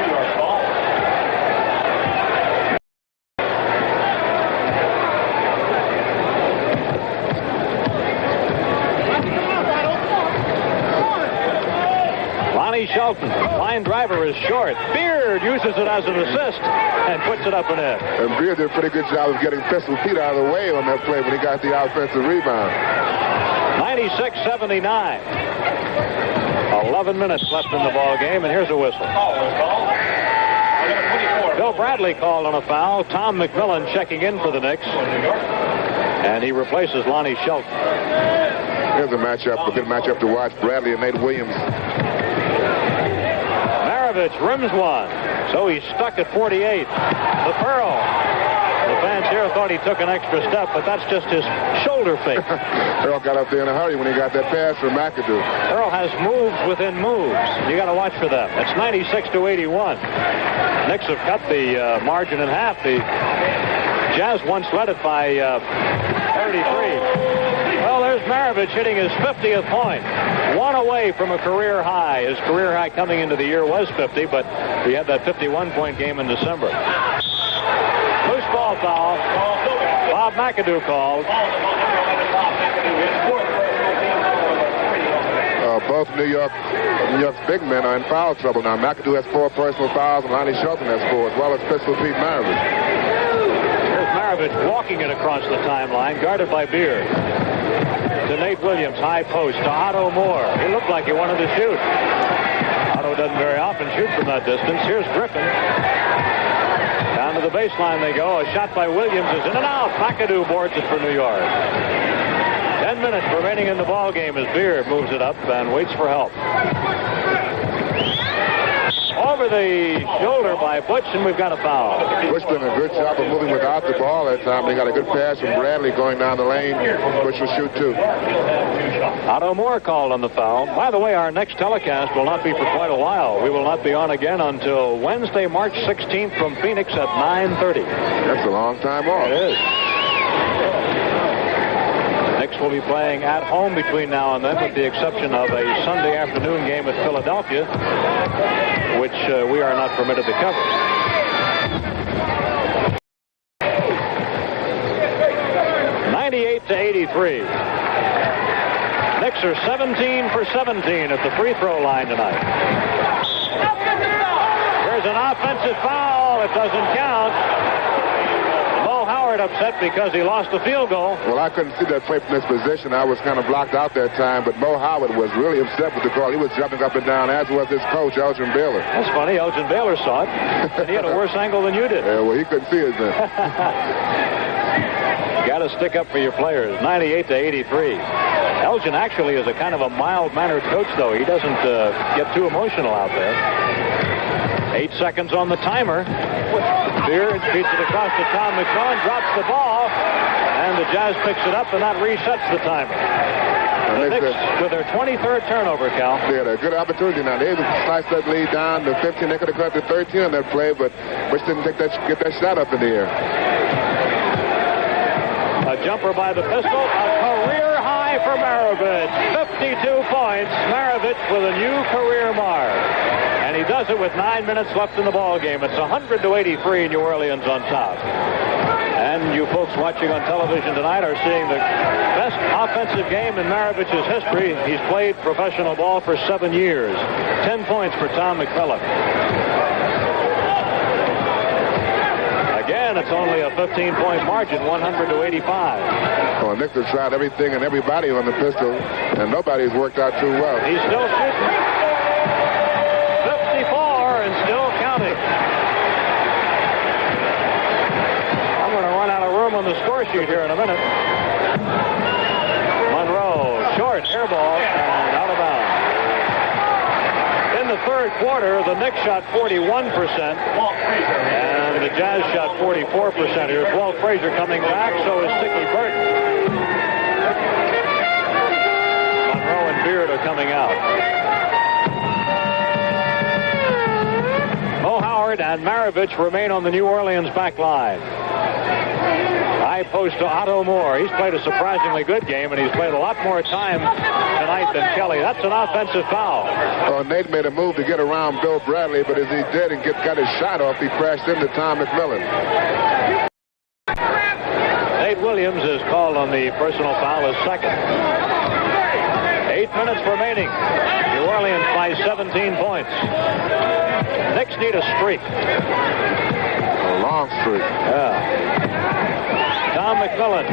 New York ball. Lonnie Shelton. Line driver is short. Beard uses it as an assist and puts it up and in. And Beard did a pretty good job of getting Pistol Pete out of the way on that play when he got the offensive rebound. 96-79. 11 minutes left in the ball game, and here's a whistle. Bill Bradley called on a foul. Tom McMillan checking in for the Knicks, and he replaces Lonnie Shelton. Here's a matchup, a good matchup to watch. Bradley and Nate Williams. Maravich rims one, so he's stuck at 48. The Pearl. The fans here thought he took an extra step, but that's just his shoulder fake. Earl got up there in a hurry when he got that pass from McAdoo. Earl has moves within moves. You got to watch for them. It's 96-81. Knicks have cut the margin in half. The Jazz once led it by 33. Well, there's Maravich hitting his 50th point. One away from a career high. His career high coming into the year was 50, but he had that 51-point game in December. Loose ball foul. Bob McAdoo called. Both New York's big men are in foul trouble now. McAdoo has 4 personal fouls, and Lonnie Shelton has 4, as well as Pistol Pete Maravich. Here's Maravich walking it across the timeline, guarded by Beard. To Nate Williams, high post, to Otto Moore. He looked like he wanted to shoot. Otto doesn't very often shoot from that distance. Here's Griffin. Down to the baseline they go. A shot by Williams is in and out. McAdoo boards it for New York. 10 minutes remaining in the ball game as Beard moves it up and waits for help. Over the shoulder by Butch, and we've got a foul. Butch doing a good job of moving without the ball that time. They got a good pass from Bradley going down the lane. Butch will shoot too. Otto Moore called on the foul. By the way, our next telecast will not be for quite a while. We will not be on again until Wednesday, March 16th from Phoenix at 9:30. That's a long time off. It is. Knicks will be playing at home between now and then, with the exception of a Sunday afternoon game at Philadelphia, which we are not permitted to cover. (98-83). Knicks are 17 for 17 at the free throw line tonight. There's an offensive foul. It doesn't count. Upset because he lost the field goal. Well, I couldn't see that play from this position. I was kind of blocked out that time, but Mo Howard was really upset with the call. He was jumping up and down, as was his coach, Elgin Baylor. That's funny. Elgin Baylor saw it, and he had a worse angle than you did. Yeah, well, he couldn't see it then. Got to stick up for your players. 98-83. Elgin actually is a kind of a mild-mannered coach, though. He doesn't get too emotional out there. 8 seconds on the timer. Beard feeds it across to Tom McMillan, drops the ball, and the Jazz picks it up, and that resets the timer. The Knicks with their 23rd turnover, Cal. They had a good opportunity now. They had to slice that lead down to 15. They could have cut to 13 on that play, but Bush didn't get that shot up in the air. A jumper by the pistol, a career high for Maravich. 52 points. Maravich with a new career mark. And he does does it with 9 minutes left in the ball game. It's 100-83, New Orleans on top. And you folks watching on television tonight are seeing the best offensive game in Maravich's history. He's played professional ball for 7 years. 10 points for Tom McMillan. Again, it's only a 15-point margin, 100-85. Well, Knicks have tried everything and everybody on the pistol, and nobody's worked out too well. He's still shooting. 54 and still counting. I'm going to run out of room on the score sheet here in a minute. Monroe, short, air ball, and out of bounds. In the third quarter, the Knicks shot 41%, and the Jazz shot 44%. Here's Walt Frazier coming back, so is Sticky Burton. Monroe and Beard are coming out. Mo Howard and Maravich remain on the New Orleans back line. High post to Otto Moore. He's played a surprisingly good game, and he's played a lot more time tonight than Kelly. That's an offensive foul. Well, Nate made a move to get around Bill Bradley, but as he did and got his shot off, he crashed into Tom McMillan. Nate Williams is called on the personal foul as second. 8 minutes remaining. New Orleans by 17 points. Knicks need a streak. A long streak. Yeah. Tom McMillan.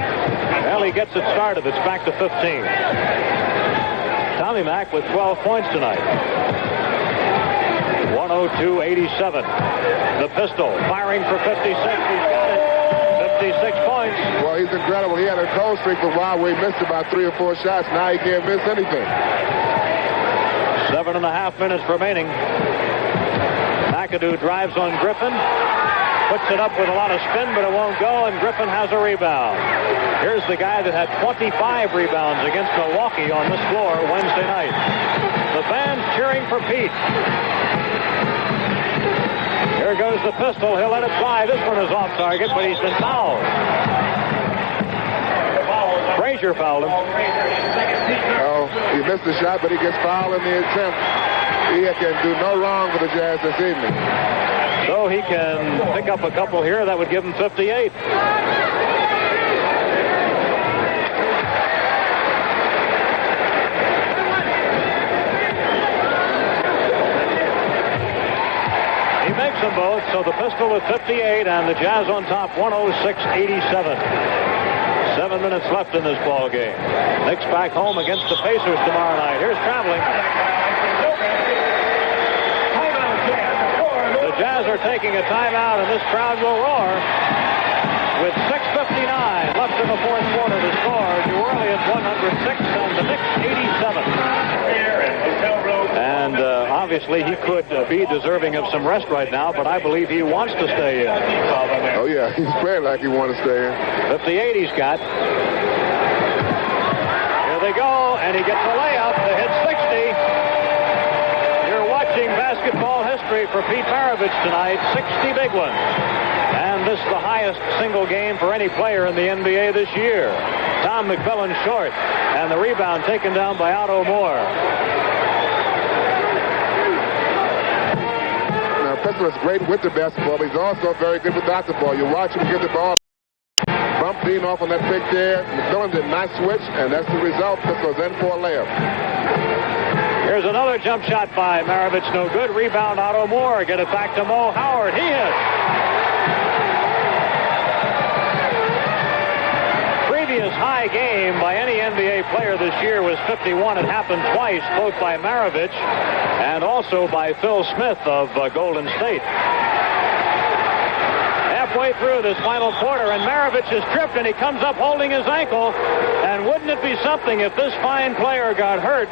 Well, he gets it started. It's back to 15. Tommy Mack with 12 points tonight. 102-87. The pistol firing for 56. He's got it. 56 points. Well, he's incredible. He had a cold streak for a while where he missed about 3 or 4 shots. Now he can't miss anything. 7.5 minutes remaining. McAdoo drives on Griffin. Puts it up with a lot of spin, but it won't go, and Griffin has a rebound. Here's the guy that had 25 rebounds against Milwaukee on this floor Wednesday night. The fans cheering for Pete. Here goes the pistol. He'll let it fly. This one is off target, but he's been fouled. Frazier fouled him. Oh, he missed the shot, but he gets fouled in the attempt. He can do no wrong for the Jazz this evening. So he can pick up a couple here. That would give him 58. He makes them both, so the pistol with 58 and the Jazz on top 106-87. 7 minutes left in this ball game. Knicks back home against the Pacers tomorrow night. Here's traveling. The Jazz are taking a timeout, and this crowd will roar. With 6:59 left in the fourth quarter to score, New Orleans 106 and the Knicks 87. And obviously he could be deserving of some rest right now, but I believe he wants to stay in. Oh, yeah, he's playing like he wants to stay in. 58 he's got. Here they go, and he gets a layup to hit 60. You're watching basketball history for Pete Maravich tonight. 60 big ones. And this is the highest single game for any player in the NBA this year. Tom McMillan short, and the rebound taken down by Otto Moore. Now, Pistol is great with the basketball, but he's also very good without the ball. You watch him give the ball. Bump Dean off on that pick there. McMillan did not switch, and that's the result. Pistol's in for a layup. Here's another jump shot by Maravich. No good. Rebound, Otto Moore. Get it back to Mo Howard. He hits. Previous high game by any NBA player this year was 51. It happened twice, both by Maravich and also by Phil Smith of Golden State. Halfway through this final quarter, and Maravich is tripped, and he comes up holding his ankle. And wouldn't it be something if this fine player got hurt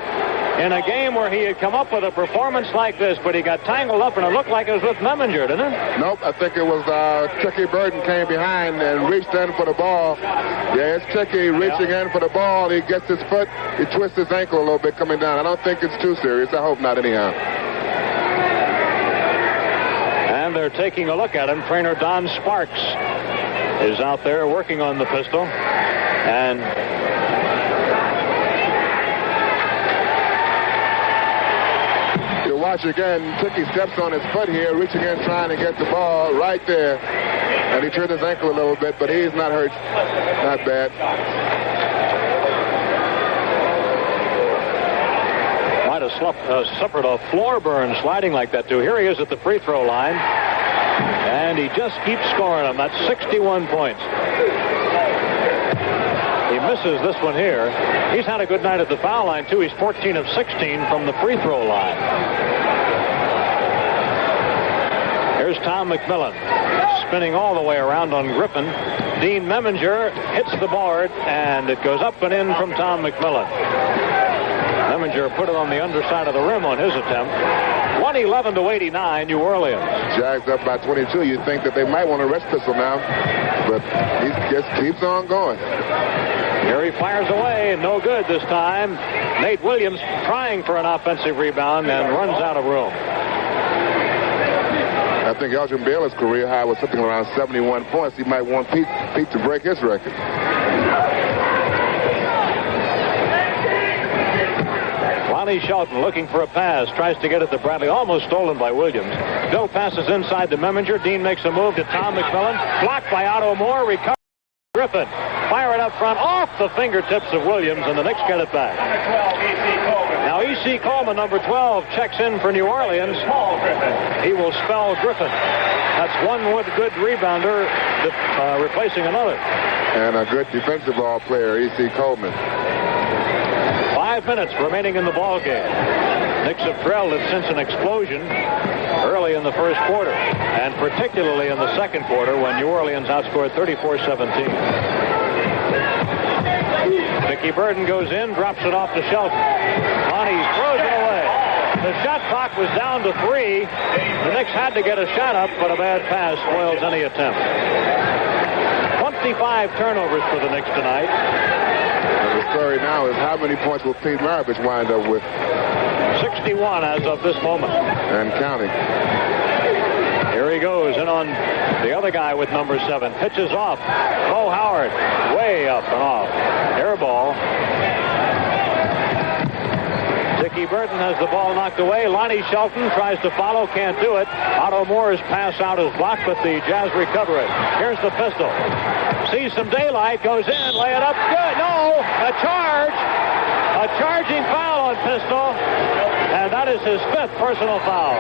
in a game where he had come up with a performance like this, but he got tangled up, and it looked like it was with Memminger, didn't it? Nope, I think it was Tricky Burton came behind and reached in for the ball. Yeah, it's Tricky reaching in for the ball. He gets his foot, he twists his ankle a little bit coming down. I don't think it's too serious. I hope not anyhow. And they're taking a look at him. Trainer Don Sparks is out there working on the pistol. And watch again. Ticky steps on his foot here, reaching in, trying to get the ball right there. And he turned his ankle a little bit, but he's not hurt. Not bad. Might have suffered a floor burn sliding like that, too. Here he is at the free throw line. And he just keeps scoring them. That's 61 points. He misses this one here. He's had a good night at the foul line, too. He's 14 of 16 from the free throw line. Here's Tom McMillan spinning all the way around on Griffin. Dean Meminger hits the board, and it goes up and in from Tom McMillan. Meminger put it on the underside of the rim on his attempt. 111-89, New Orleans. Jags up by 22. You'd think that they might want to rest Pistol now, but he just keeps on going. Here he fires away, no good this time. Nate Williams trying for an offensive rebound and runs out of room. I think Elgin Baylor's career high was something around 71 points. He might want Pete to break his record. Lonnie Shelton looking for a pass, tries to get it to Bradley, almost stolen by Williams. Bill passes inside to Meminger. Dean makes a move to Tom McMillan. Blocked by Otto Moore. Recovered. Griffin. Fire it up front off the fingertips of Williams, and the Knicks get it back. Now E.C. Coleman, number 12, checks in for New Orleans. He will spell Griffin. That's one good rebounder replacing another. And a good defensive ball player, E.C. Coleman. 5 minutes remaining in the ball game. Knicks have trailed it since an explosion early in the first quarter, and particularly in the second quarter when New Orleans outscored 34-17. Mickey Burden goes in, drops it off to Shelton. Lonnie throws it away. The shot clock was down to 3. The Knicks had to get a shot up, but a bad pass spoils any attempt. 25 turnovers for the Knicks tonight. And the story now is how many points will Pete Maravich wind up with? 61 as of this moment. And counting. Here he goes in on the other guy with number 7. Pitches off. Mo Howard way up and off. Air ball. Dickie Burton has the ball knocked away. Lonnie Shelton tries to follow, can't do it. Otto Moore's pass out is blocked, but the Jazz recover it. Here's the pistol. Sees some daylight, goes in, lay it up. Good. No, a charge. A charging foul on Pistol, and that is his 5th personal foul.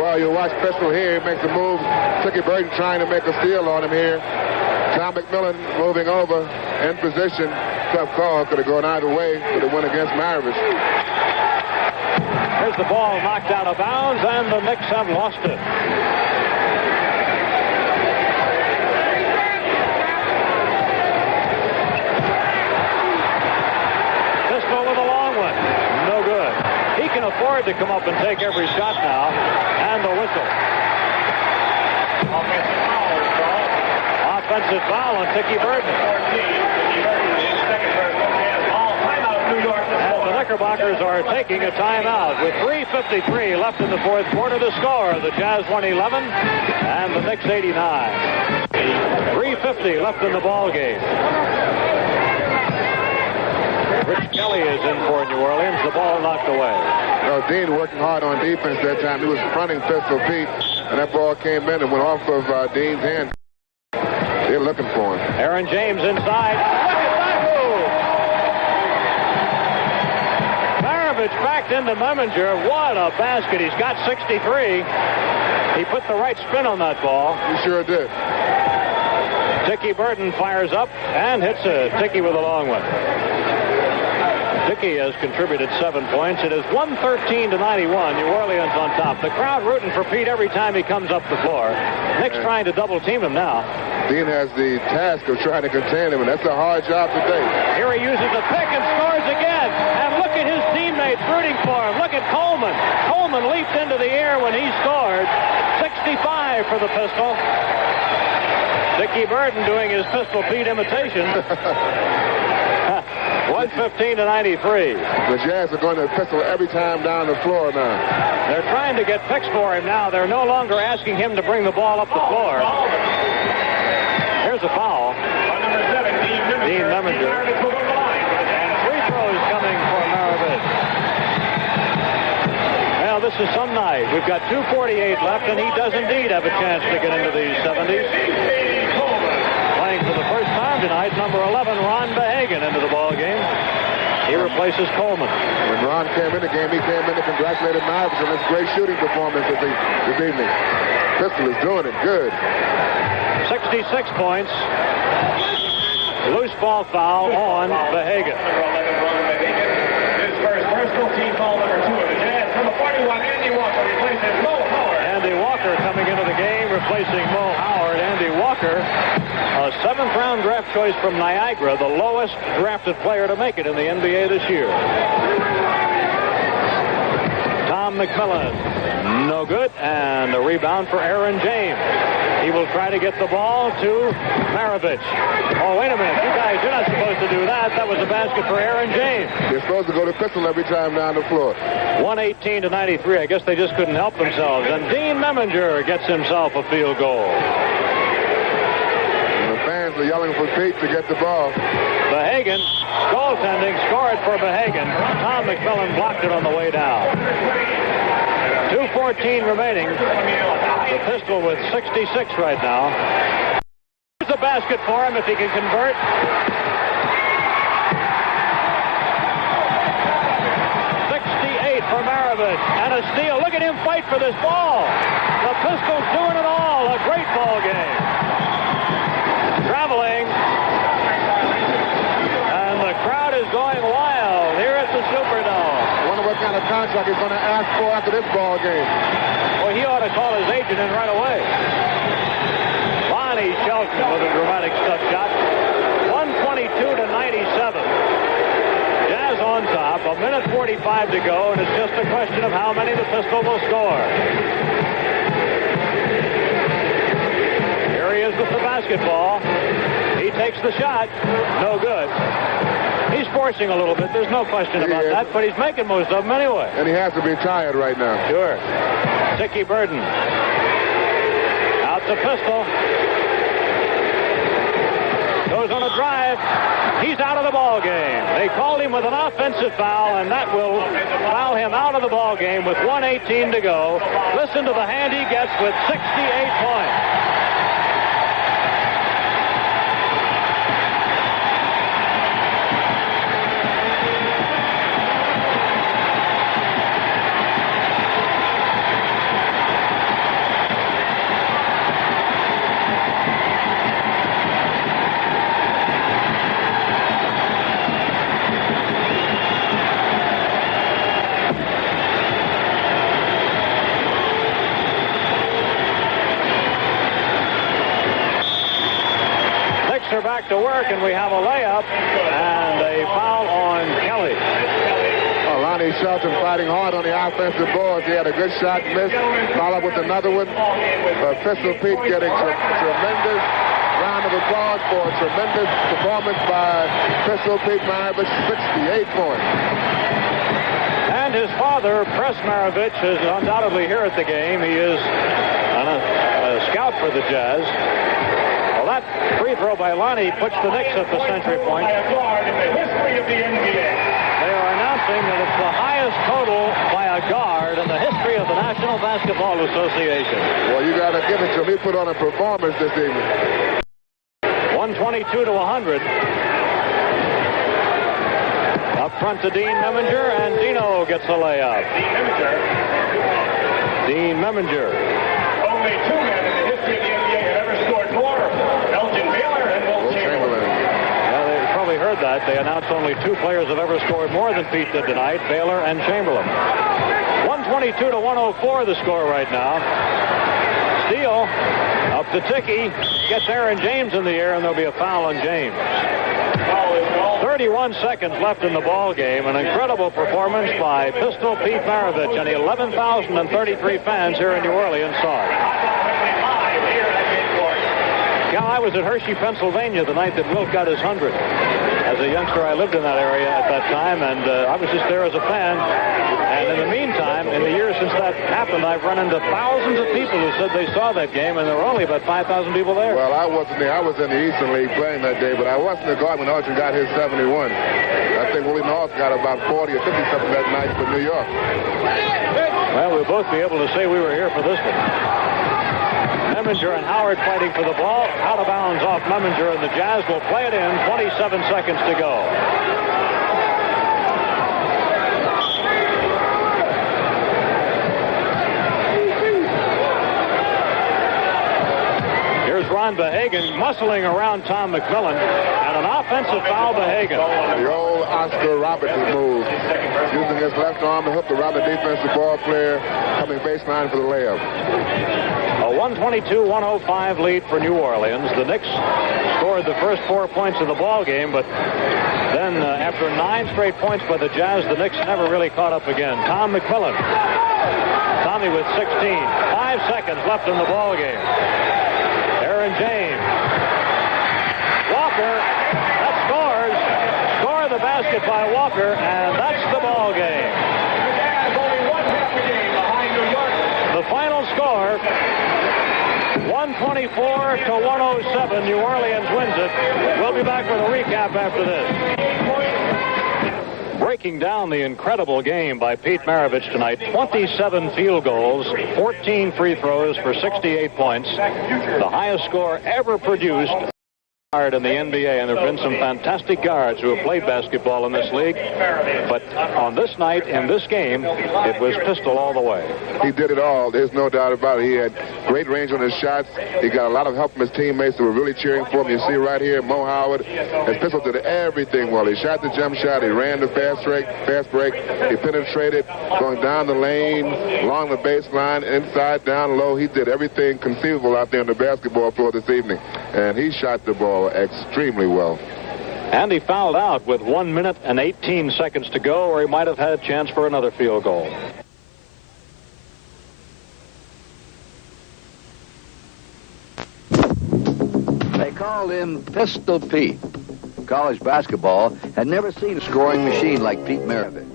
Well, you watch Pistol here. He makes a move. Dickie Burton trying to make a steal on him here. Tom McMillan moving over in position. Tough call. Could have gone either way, but it went against Maravich. Here's the ball knocked out of bounds, and the Knicks have lost it. Pistol with a long one. No good. He can afford to come up and take every shot now. And the whistle. Offensive foul on Dickie Burton. And the Knickerbockers are taking a timeout with 3:53 left in the fourth quarter to score. The Jazz won 11 and the Knicks 89. 3:50 left in the ball game. Rich Kelly is in for New Orleans. The ball knocked away. Well, Dean working hard on defense that time. He was fronting Pistol Pete, and that ball came in and went off of Dean's hand. They're looking for him. Aaron James inside. Look at that move! Maravich backed into Meminger. What a basket. He's got 63. He put the right spin on that ball. He sure did. Dickie Burton fires up and hits it. Dickie with a long one. Dickie has contributed 7 points. It is 113-91. New Orleans on top. The crowd rooting for Pete every time he comes up the floor. Knicks trying to double team him now. Dean has the task of trying to contain him, and that's a hard job today. Here he uses a pick and scores again. And look at his teammates rooting for him. Look at Coleman. Coleman leaped into the air when he scored. 65 for the Pistol. Dickie Burton doing his Pistol Pete imitation. 115-93. The Jazz are going to Pistol every time down the floor now. They're trying to get picks for him now. They're no longer asking him to bring the ball up the floor. Here's a foul. Dean Meminger. And free throws coming for Maravich. to some night. We've got 2:48 left, and he does indeed have a chance to get into the 70s. Playing for the first time tonight, number 11, Ron Behagen, into the ball game. He replaces Coleman. When Ron came in the game, he came in to congratulate Mavericks on his great shooting performance this evening. Pistol is doing it good. 66 points. Loose ball foul on Behagen. His first personal team foul, number 2 of the Jazz. Number 41, Andy Walker replaces Mo Howard. Andy Walker coming into the game, replacing Mo Howard. Andy Walker, a 7th-round draft choice from Niagara, the lowest drafted player to make it in the NBA this year. Tom McMillan, no good, and a rebound for Aaron James. He will try to get the ball to Maravich. Oh, wait a minute. You guys, you're not supposed to do that. That was a basket for Aaron James. They're supposed to go to Pistol every time down the floor. 118-93. I guess they just couldn't help themselves. And Dean Meminger gets himself a field goal. And the fans are yelling for Pete to get the ball. Behagen, goaltending, scored for Behagen. Tom McMillan blocked it on the way down. 2:14 remaining. The Pistol with 66 right now. Here's a basket for him if he can convert. 68 for Maravich. And a steal. Look at him fight for this ball. The Pistol's doing it all. A great ball game. Traveling. And the crowd is going wild here at the Superdome. I wonder what kind of contract he's going to ask for after this ball game. Well, he ought to call his agent in right away. Lonnie Shelton with a dramatic stuff shot. 122-97. Jazz on top. 1:45 to go, and it's just a question of how many the Pistol will score. Here he is with the basketball. He takes the shot. No good. He's forcing a little bit. There's no question about that, but he's making most of them anyway. And he has to be tired right now. Sure. Tiki Burden. Out to Pistol. Goes on a drive. He's out of the ball game. They called him with an offensive foul, and that will foul him out of the ball game with 1:18 to go. Listen to the hand he gets with 68 points. Are back to work, and we have a layup and a foul on Kelly. Lonnie Shelton fighting hard on the offensive boards. He had a good shot, missed, followed with another one. Pistol Pete getting tremendous round of applause for a tremendous performance by Pistol Pete Maravich, 68 points. And his father, Press Maravich, is undoubtedly here at the game. He is a scout for the Jazz. Well, that free throw by Lonnie puts the Knicks at the century point. They are announcing that it's the highest total by a guard in the history of the National Basketball Association. Well, you got to give it to him. He put on a performance this evening. 122-100. Up front to Dean Meminger, and Dino gets a layup. Dean Meminger. Only 2 men in the history of the NBA have ever scored more. Elgin Baylor and Will Chamberlain. Yeah, they probably heard that. They announced only 2 players have ever scored more than Pete did tonight, Baylor and Chamberlain. 122-104 the score right now. Steele up to Tiki. Gets Aaron James in the air, and there'll be a foul on James. 31 seconds left in the ball game. An incredible performance by Pistol Pete Maravich, and 11,033 fans here in New Orleans saw it. Cal, I was at Hershey, Pennsylvania the night that Wilt got his 100. As a youngster, I lived in that area at that time, and I was just there as a fan. And in the meantime, in the years since that happened, I've run into thousands of people who said they saw that game, and there were only about 5,000 people there. Well, I wasn't there. I was in the Eastern League playing that day, but I wasn't the guard when Archer got his 71. I think Willie North got about 40 or 50 something that night for New York. Well, we'll both be able to say we were here for this one. Meminger and Howard fighting for the ball. Out of bounds off Meminger, and the Jazz will play it in. 27 seconds to go. Here's Ron Behagen muscling around Tom McMillan, and an offensive foul Behagen. The old Oscar Roberts move. Using his left arm to hook the Robert defensive ball player, coming baseline for the layup. A 122-105 lead for New Orleans. The Knicks scored the first 4 points of the ball game, but then after 9 straight points by the Jazz, the Knicks never really caught up again. Tom McMillan. Tommy with 16. 5 seconds left in the ball game. Aaron James. Walker. That scores. Score the basket by Walker, and that's the ball game. The final score, 124-107. New Orleans wins it. We'll be back with a recap after this. Breaking down the incredible game by Pete Maravich tonight. 27 field goals, 14 free throws for 68 points. The highest score ever produced in the NBA, and there have been some fantastic guards who have played basketball in this league, but on this night, in this game, it was pistol all the way. He did it all. There's no doubt about it. He had great range on his shots. He got a lot of help from his teammates who were really cheering for him. You see right here, Mo Howard, his pistol did everything well. He shot the jump shot. He ran the fast break. He penetrated, going down the lane, along the baseline, inside, down low. He did everything conceivable out there on the basketball floor this evening, and he shot the ball extremely well. And he fouled out with 1 minute and 18 seconds to go, or he might have had a chance for another field goal. They called him Pistol Pete. College basketball had never seen a scoring machine like Pete Maravich.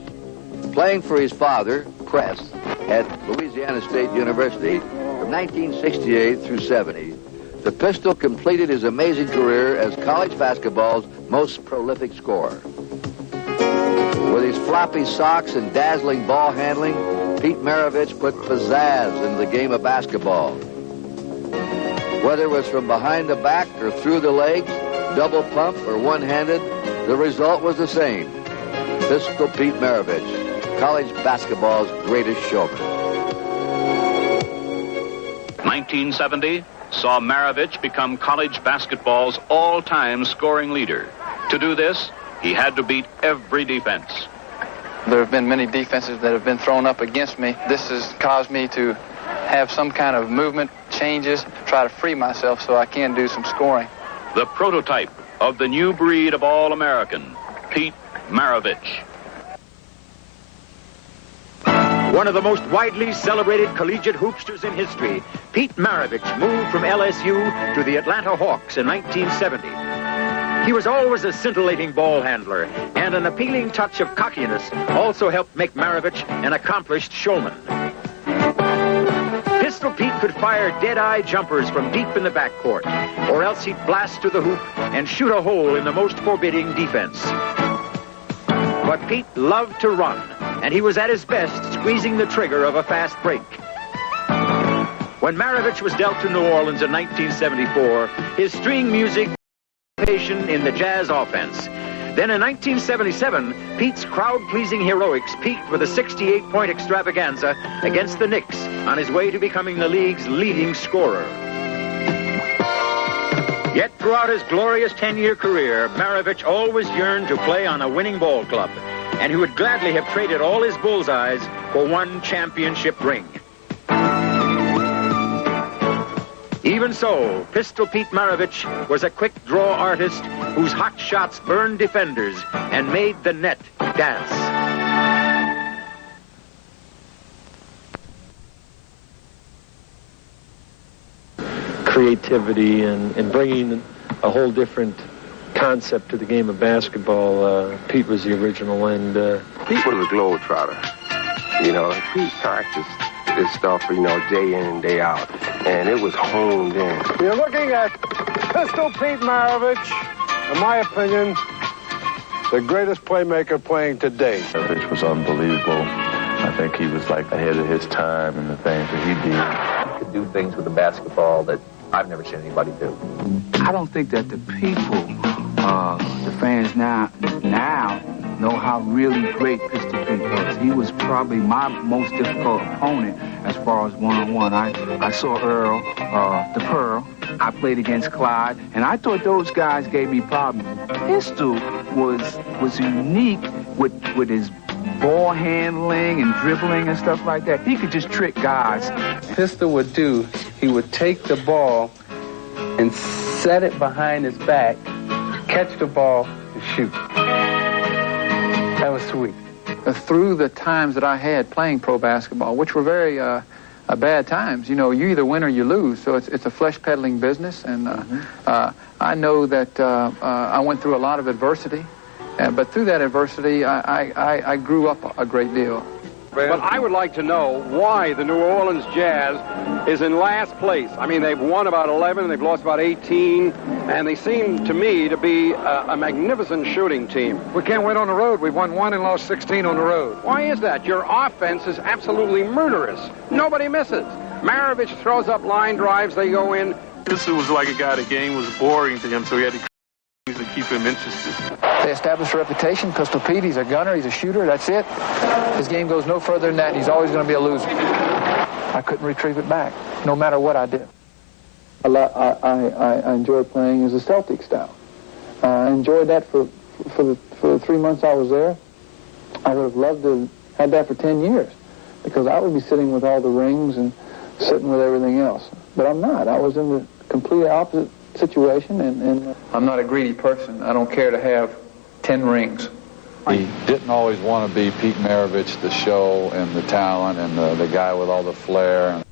Playing for his father, Press, at Louisiana State University from 1968 through 70, the Pistol completed his amazing career as college basketball's most prolific scorer. With his floppy socks and dazzling ball handling, Pete Maravich put pizzazz into the game of basketball. Whether it was from behind the back or through the legs, double pump or one-handed, the result was the same. Pistol Pete Maravich, college basketball's greatest showman. 1970 saw Maravich become college basketball's all-time scoring leader. To do this, he had to beat every defense. There have been many defenses that have been thrown up against me. This has caused me to have some kind of movement changes, try to free myself so I can do some scoring. The prototype of the new breed of All-American, Pete Maravich. One of the most widely celebrated collegiate hoopsters in history, Pete Maravich moved from LSU to the Atlanta Hawks in 1970. He was always a scintillating ball handler, and an appealing touch of cockiness also helped make Maravich an accomplished showman. Pistol Pete could fire dead-eye jumpers from deep in the backcourt, or else he'd blast to the hoop and shoot a hole in the most forbidding defense. But Pete loved to run, and he was at his best squeezing the trigger of a fast break. When Maravich was dealt to New Orleans in 1974, his string music in the Jazz offense. Then in 1977, Pete's crowd-pleasing heroics peaked with a 68-point extravaganza against the Knicks on his way to becoming the league's leading scorer. Yet throughout his glorious 10-year career, Maravich always yearned to play on a winning ball club, and he would gladly have traded all his bullseyes for one championship ring. Even so, Pistol Pete Maravich was a quick-draw artist whose hot shots burned defenders and made the net dance. Creativity and bringing a whole different concept to the game of basketball. Pete was the original, and Pete was a globetrotter. You know, Pete practiced this stuff, you know, day in and day out, and it was honed in. You're looking at Pistol Pete Maravich, in my opinion, the greatest playmaker playing today. Maravich was unbelievable. I think he was like ahead of his time in the things that he did. He could do things with the basketball that I've never seen anybody do. I don't think that the people, the fans now know how really great Pistol Pete was. He was probably my most difficult opponent as far as one-on-one. I saw Earl, the Pearl. I played against Clyde, and I thought those guys gave me problems. Pistol was unique with his ball handling and dribbling and stuff like that. He could just trick guys. Pistol would do, he would take the ball and set it behind his back, catch the ball, and shoot. That was sweet. Through the times that I had playing pro basketball, which were very bad times, you know, you either win or you lose, so it's a flesh-peddling business, and I know that I went through a lot of adversity, but through that adversity, I grew up a great deal. But I would like to know why the New Orleans Jazz is in last place. I mean, they've won about 11, and they've lost about 18, and they seem to me to be a magnificent shooting team. We can't win on the road. We've won 1 and lost 16 on the road. Why is that? Your offense is absolutely murderous. Nobody misses. Maravich throws up line drives, they go in. This was like a guy, the game was boring to him, so he had to keep him interested. They established a reputation. Pistol Pete, he's a gunner, he's a shooter, that's it. His game goes no further than that, and he's always going to be a loser. I couldn't retrieve it back, no matter what I did. I enjoyed playing as a Celtic style. I enjoyed that for the 3 months I was there. I would have loved to have had that for 10 years, because I would be sitting with all the rings and sitting with everything else. But I'm not. I was in the completely opposite situation, and I'm not a greedy person. I don't care to have 10 rings. He didn't always want to be Pete Maravich, the show and the talent and the guy with all the flair.